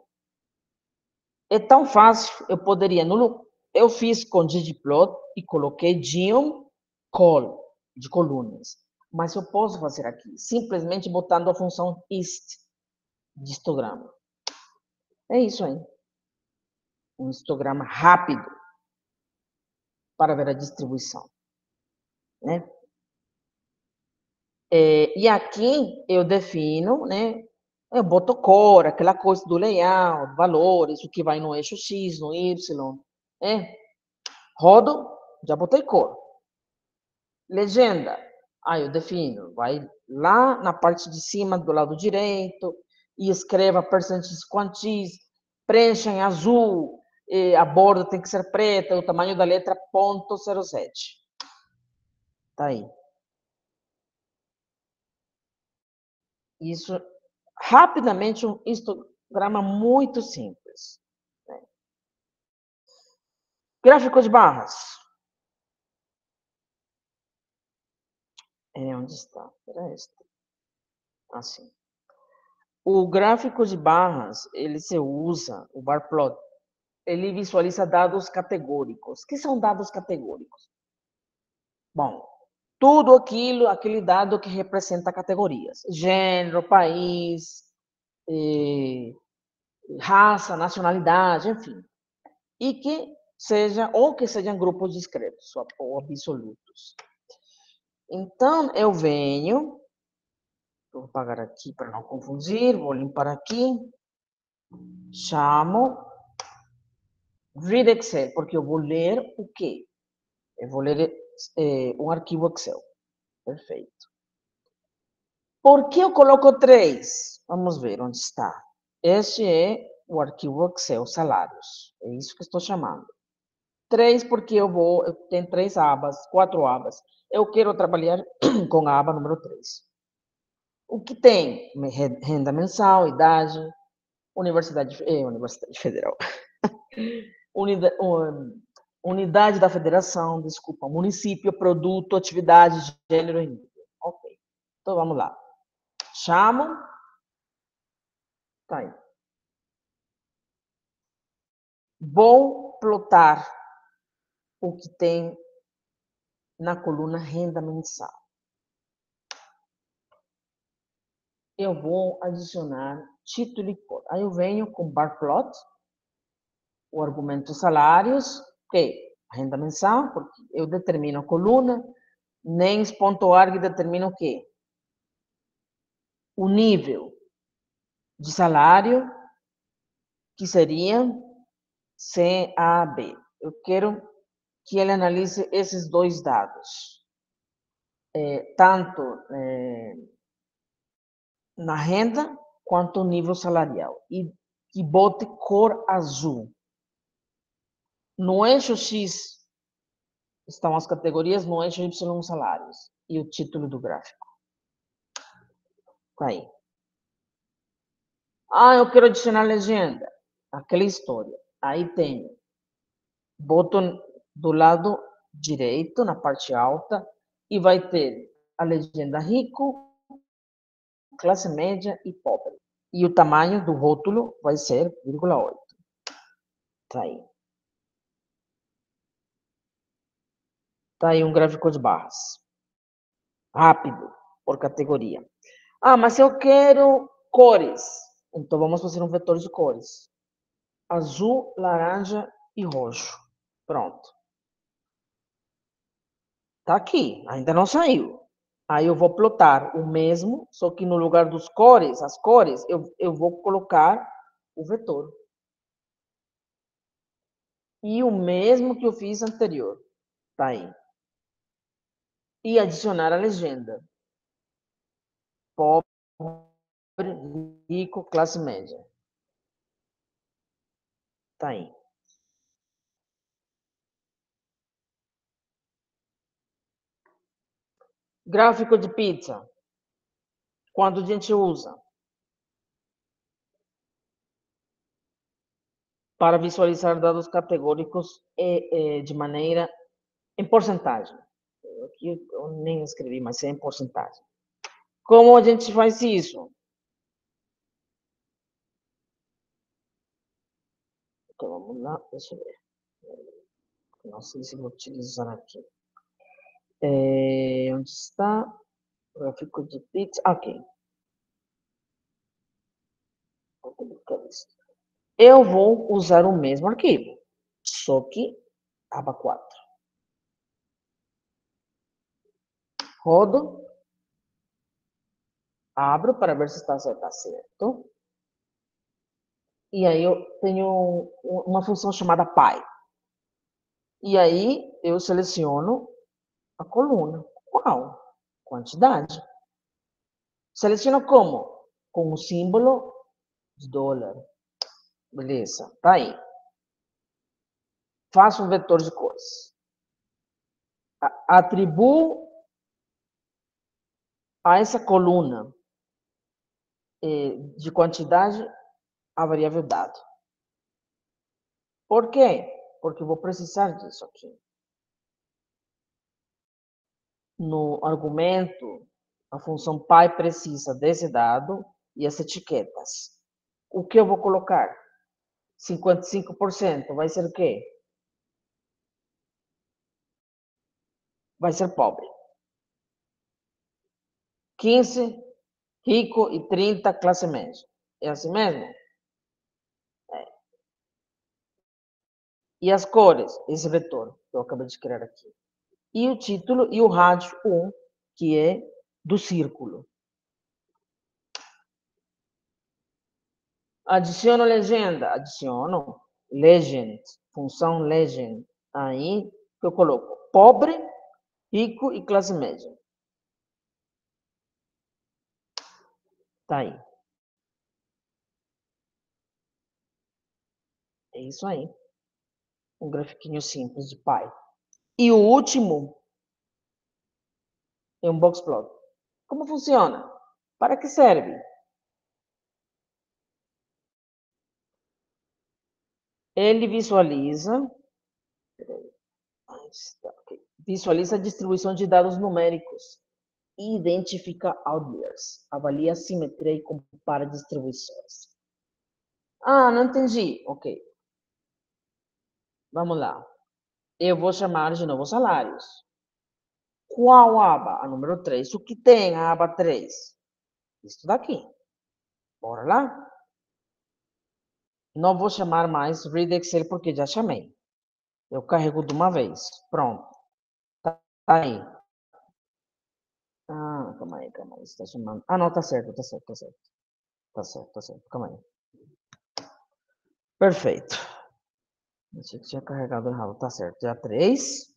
É tão fácil, eu poderia... Eu fiz com ggplot e coloquei diom col, de colunas. Mas eu posso fazer aqui, simplesmente botando a função hist, de histograma. É isso aí. Um histograma rápido para ver a distribuição. Né? E aqui eu defino, né? Eu boto cor, aquela coisa do layout, valores, o que vai no eixo X, no Y. Né? Rodo, já botei cor. Legenda, eu defino, vai lá na parte de cima do lado direito e escreva percentage quantis, preencha em azul, a borda tem que ser preta, o tamanho da letra .07. Tá aí. Isso, rapidamente, um histograma muito simples. Né? Gráfico de barras. onde está? Era este. Assim. O gráfico de barras, ele se usa, o bar plot, ele visualiza dados categóricos. O que são dados categóricos? Bom, tudo aquele dado que representa categorias. Gênero, país, raça, nacionalidade, enfim. E que sejam grupos discretos ou absolutos. Então, eu venho, vou apagar aqui para não confundir, vou limpar aqui, chamo read Excel, porque eu vou ler o quê? Eu vou ler um arquivo Excel. Perfeito. Por que eu coloco 3? Vamos ver onde está. Este é o arquivo Excel, salários. É isso que estou chamando. 3 porque eu tenho 3 abas, 4 abas. Eu quero trabalhar com a aba número 3. O que tem? Renda mensal, idade, Universidade Federal. Unidade da federação, desculpa, município, produto, atividade, gênero e nível. Ok. Então, vamos lá. Chamo. Tá aí. Vou plotar o que tem na coluna renda mensal. Eu vou adicionar título e cor. Aí eu venho com bar plot, o argumento salários, que renda mensal, porque eu determino a coluna, names.arg determina o quê? O nível de salário, que seria CAB. Eu quero que ele analise esses dois dados, tanto na renda quanto no nível salarial, e que bote cor azul. No eixo X estão as categorias, no eixo Y os salários e o título do gráfico. Tá aí. Ah, eu quero adicionar legenda. Aquela história. Aí tem, boto do lado direito, na parte alta, e vai ter a legenda rico, classe média e pobre. E o tamanho do rótulo vai ser 0,8. Tá aí. Tá aí um gráfico de barras. Rápido, por categoria. Ah, mas eu quero cores. Então, vamos fazer um vetor de cores. Azul, laranja e roxo. Pronto. Tá aqui, ainda não saiu. Aí eu vou plotar o mesmo, só que no lugar dos cores, as cores, eu vou colocar o vetor. E o mesmo que eu fiz anterior. Tá aí. E adicionar a legenda. Pobre, rico, classe média. Tá aí. Gráfico de pizza. Quando a gente usa? Para visualizar dados categóricos de maneira em porcentagem. Aqui eu nem escrevi, mas é em porcentagem. Como a gente faz isso? Então, vamos lá, deixa eu ver. Não sei se vou utilizar aqui. Onde está? Gráfico de pizza. Ok. Eu vou usar o mesmo arquivo, só que aba 4. Rodo. Abro para ver se está certo. E aí eu tenho uma função chamada pi. E aí eu seleciono a coluna. Qual? Quantidade. Seleciono como? Com o símbolo de dólar. Beleza, tá aí. Faço um vetor de cores. Atribuo a essa coluna de quantidade a variável dado. Por quê? Porque eu vou precisar disso aqui. No argumento A função pi precisa desse dado e as etiquetas. O que eu vou colocar? 55% vai ser o quê? Vai ser pobre. 15, rico e 30, classe média. É assim mesmo? E as cores? Esse vetor que eu acabei de criar aqui. E o título e o rádio 1, que é do círculo. Adiciono legenda. Adiciono legend. Função legend. Aí eu coloco pobre, rico e classe média. Tá aí. É isso aí. Um grafiquinho simples de pi. E o último é um box plot. Como funciona? Para que serve? Ele visualiza a distribuição de dados numéricos e identifica outliers, avalia a simetria e compara distribuições. Ah, não entendi. Ok. Vamos lá. Eu vou chamar de novo salários. Qual aba? A número 3. O que tem a aba 3? Isso daqui. Bora lá? Não vou chamar mais read Excel porque já chamei. Eu carrego de uma vez. Pronto. Tá aí. Ah, calma aí. Está chamando. Ah, não, tá certo. Calma aí. Perfeito. Achei que tinha carregado errado. Tá certo. Já 3.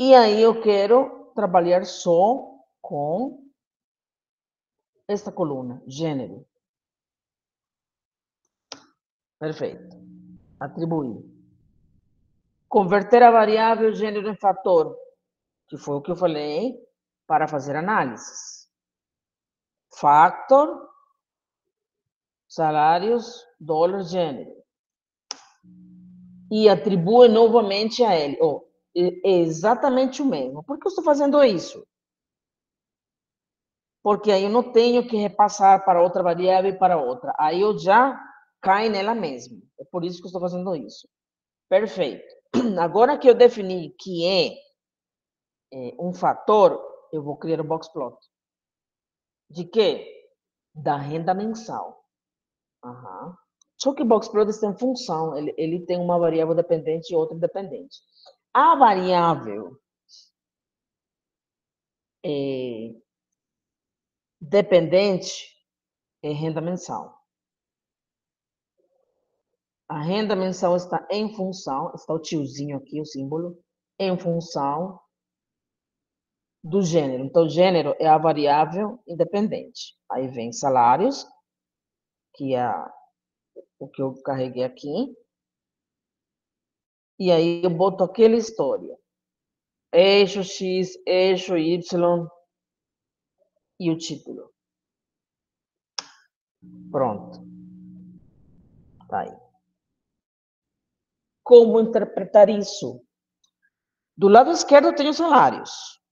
E aí eu quero trabalhar só com esta coluna, gênero. Perfeito. Atribuir. Converter a variável gênero em fator, que foi o que eu falei, para fazer análises. Factor, salários, dólar, gênero. E atribui novamente a ele. Oh, é exatamente o mesmo. Por que eu estou fazendo isso? Porque aí eu não tenho que repassar para outra variável e para outra. Aí eu já caio nela mesma. É por isso que eu estou fazendo isso. Perfeito. Agora que eu defini que é um fator, eu vou criar o box plot. De quê? Da renda mensal. Uhum. Só que o box plot tem função. Ele tem uma variável dependente e outra independente. A variável dependente é renda mensal. A renda mensal está em função, está o tiozinho aqui, o símbolo, em função do gênero. Então, o gênero é a variável independente. Aí vem salários, que é o que eu carreguei aqui. E aí eu boto aquela história. Eixo X, eixo Y e o título. Pronto. Tá aí. Como interpretar isso? Do lado esquerdo eu tenho salários.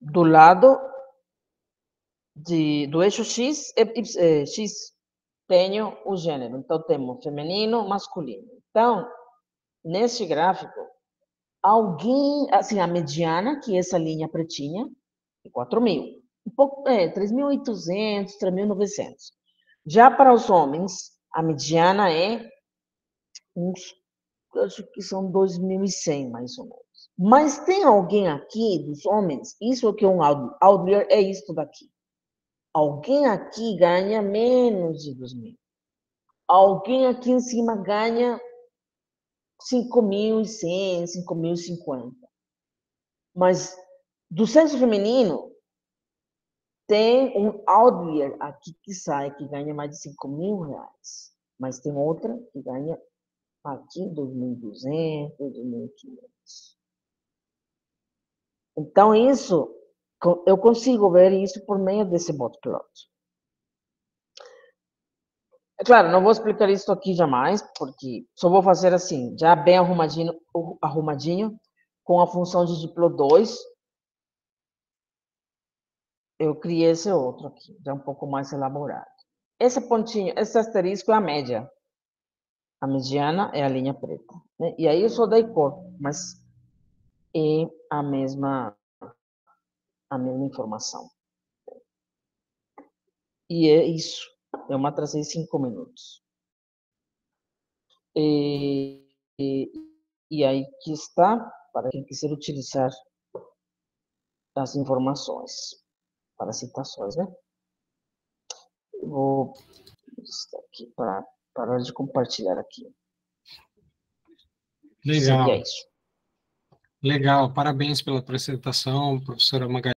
Do lado do eixo X, X, tenho o gênero. Então, temos feminino, masculino. Então, nesse gráfico, alguém, assim, a mediana, que é essa linha pretinha, é 4.000. Um pouco, 3.800, 3.900. Já para os homens, a mediana é acho que são 2.100, mais ou menos. Mas tem alguém aqui dos homens, isso aqui é um outlier, é isto daqui. Alguém aqui ganha menos de 2.000. Alguém aqui em cima ganha 5.100, 5.050. Mas do sexo feminino, tem um outlier aqui que sai, que ganha mais de 5.000 reais. Mas tem outra que ganha aqui 2.200, 2.500. Então, isso, eu consigo ver isso por meio desse bot plot. É claro, não vou explicar isso aqui jamais, porque só vou fazer assim, já bem arrumadinho com a função de diplo 2. eu criei esse outro aqui, já um pouco mais elaborado. Esse pontinho, esse asterisco é a média. A mediana é a linha preta, né? E aí eu só dei cor, mas é a mesma informação. E é isso. Eu me atrasei 5 minutos. E aí que está, para quem quiser utilizar as informações para citações, né? Vou aqui para parar de compartilhar aqui. Seria Legal, isso. legal. Parabéns pela apresentação, professora Magali.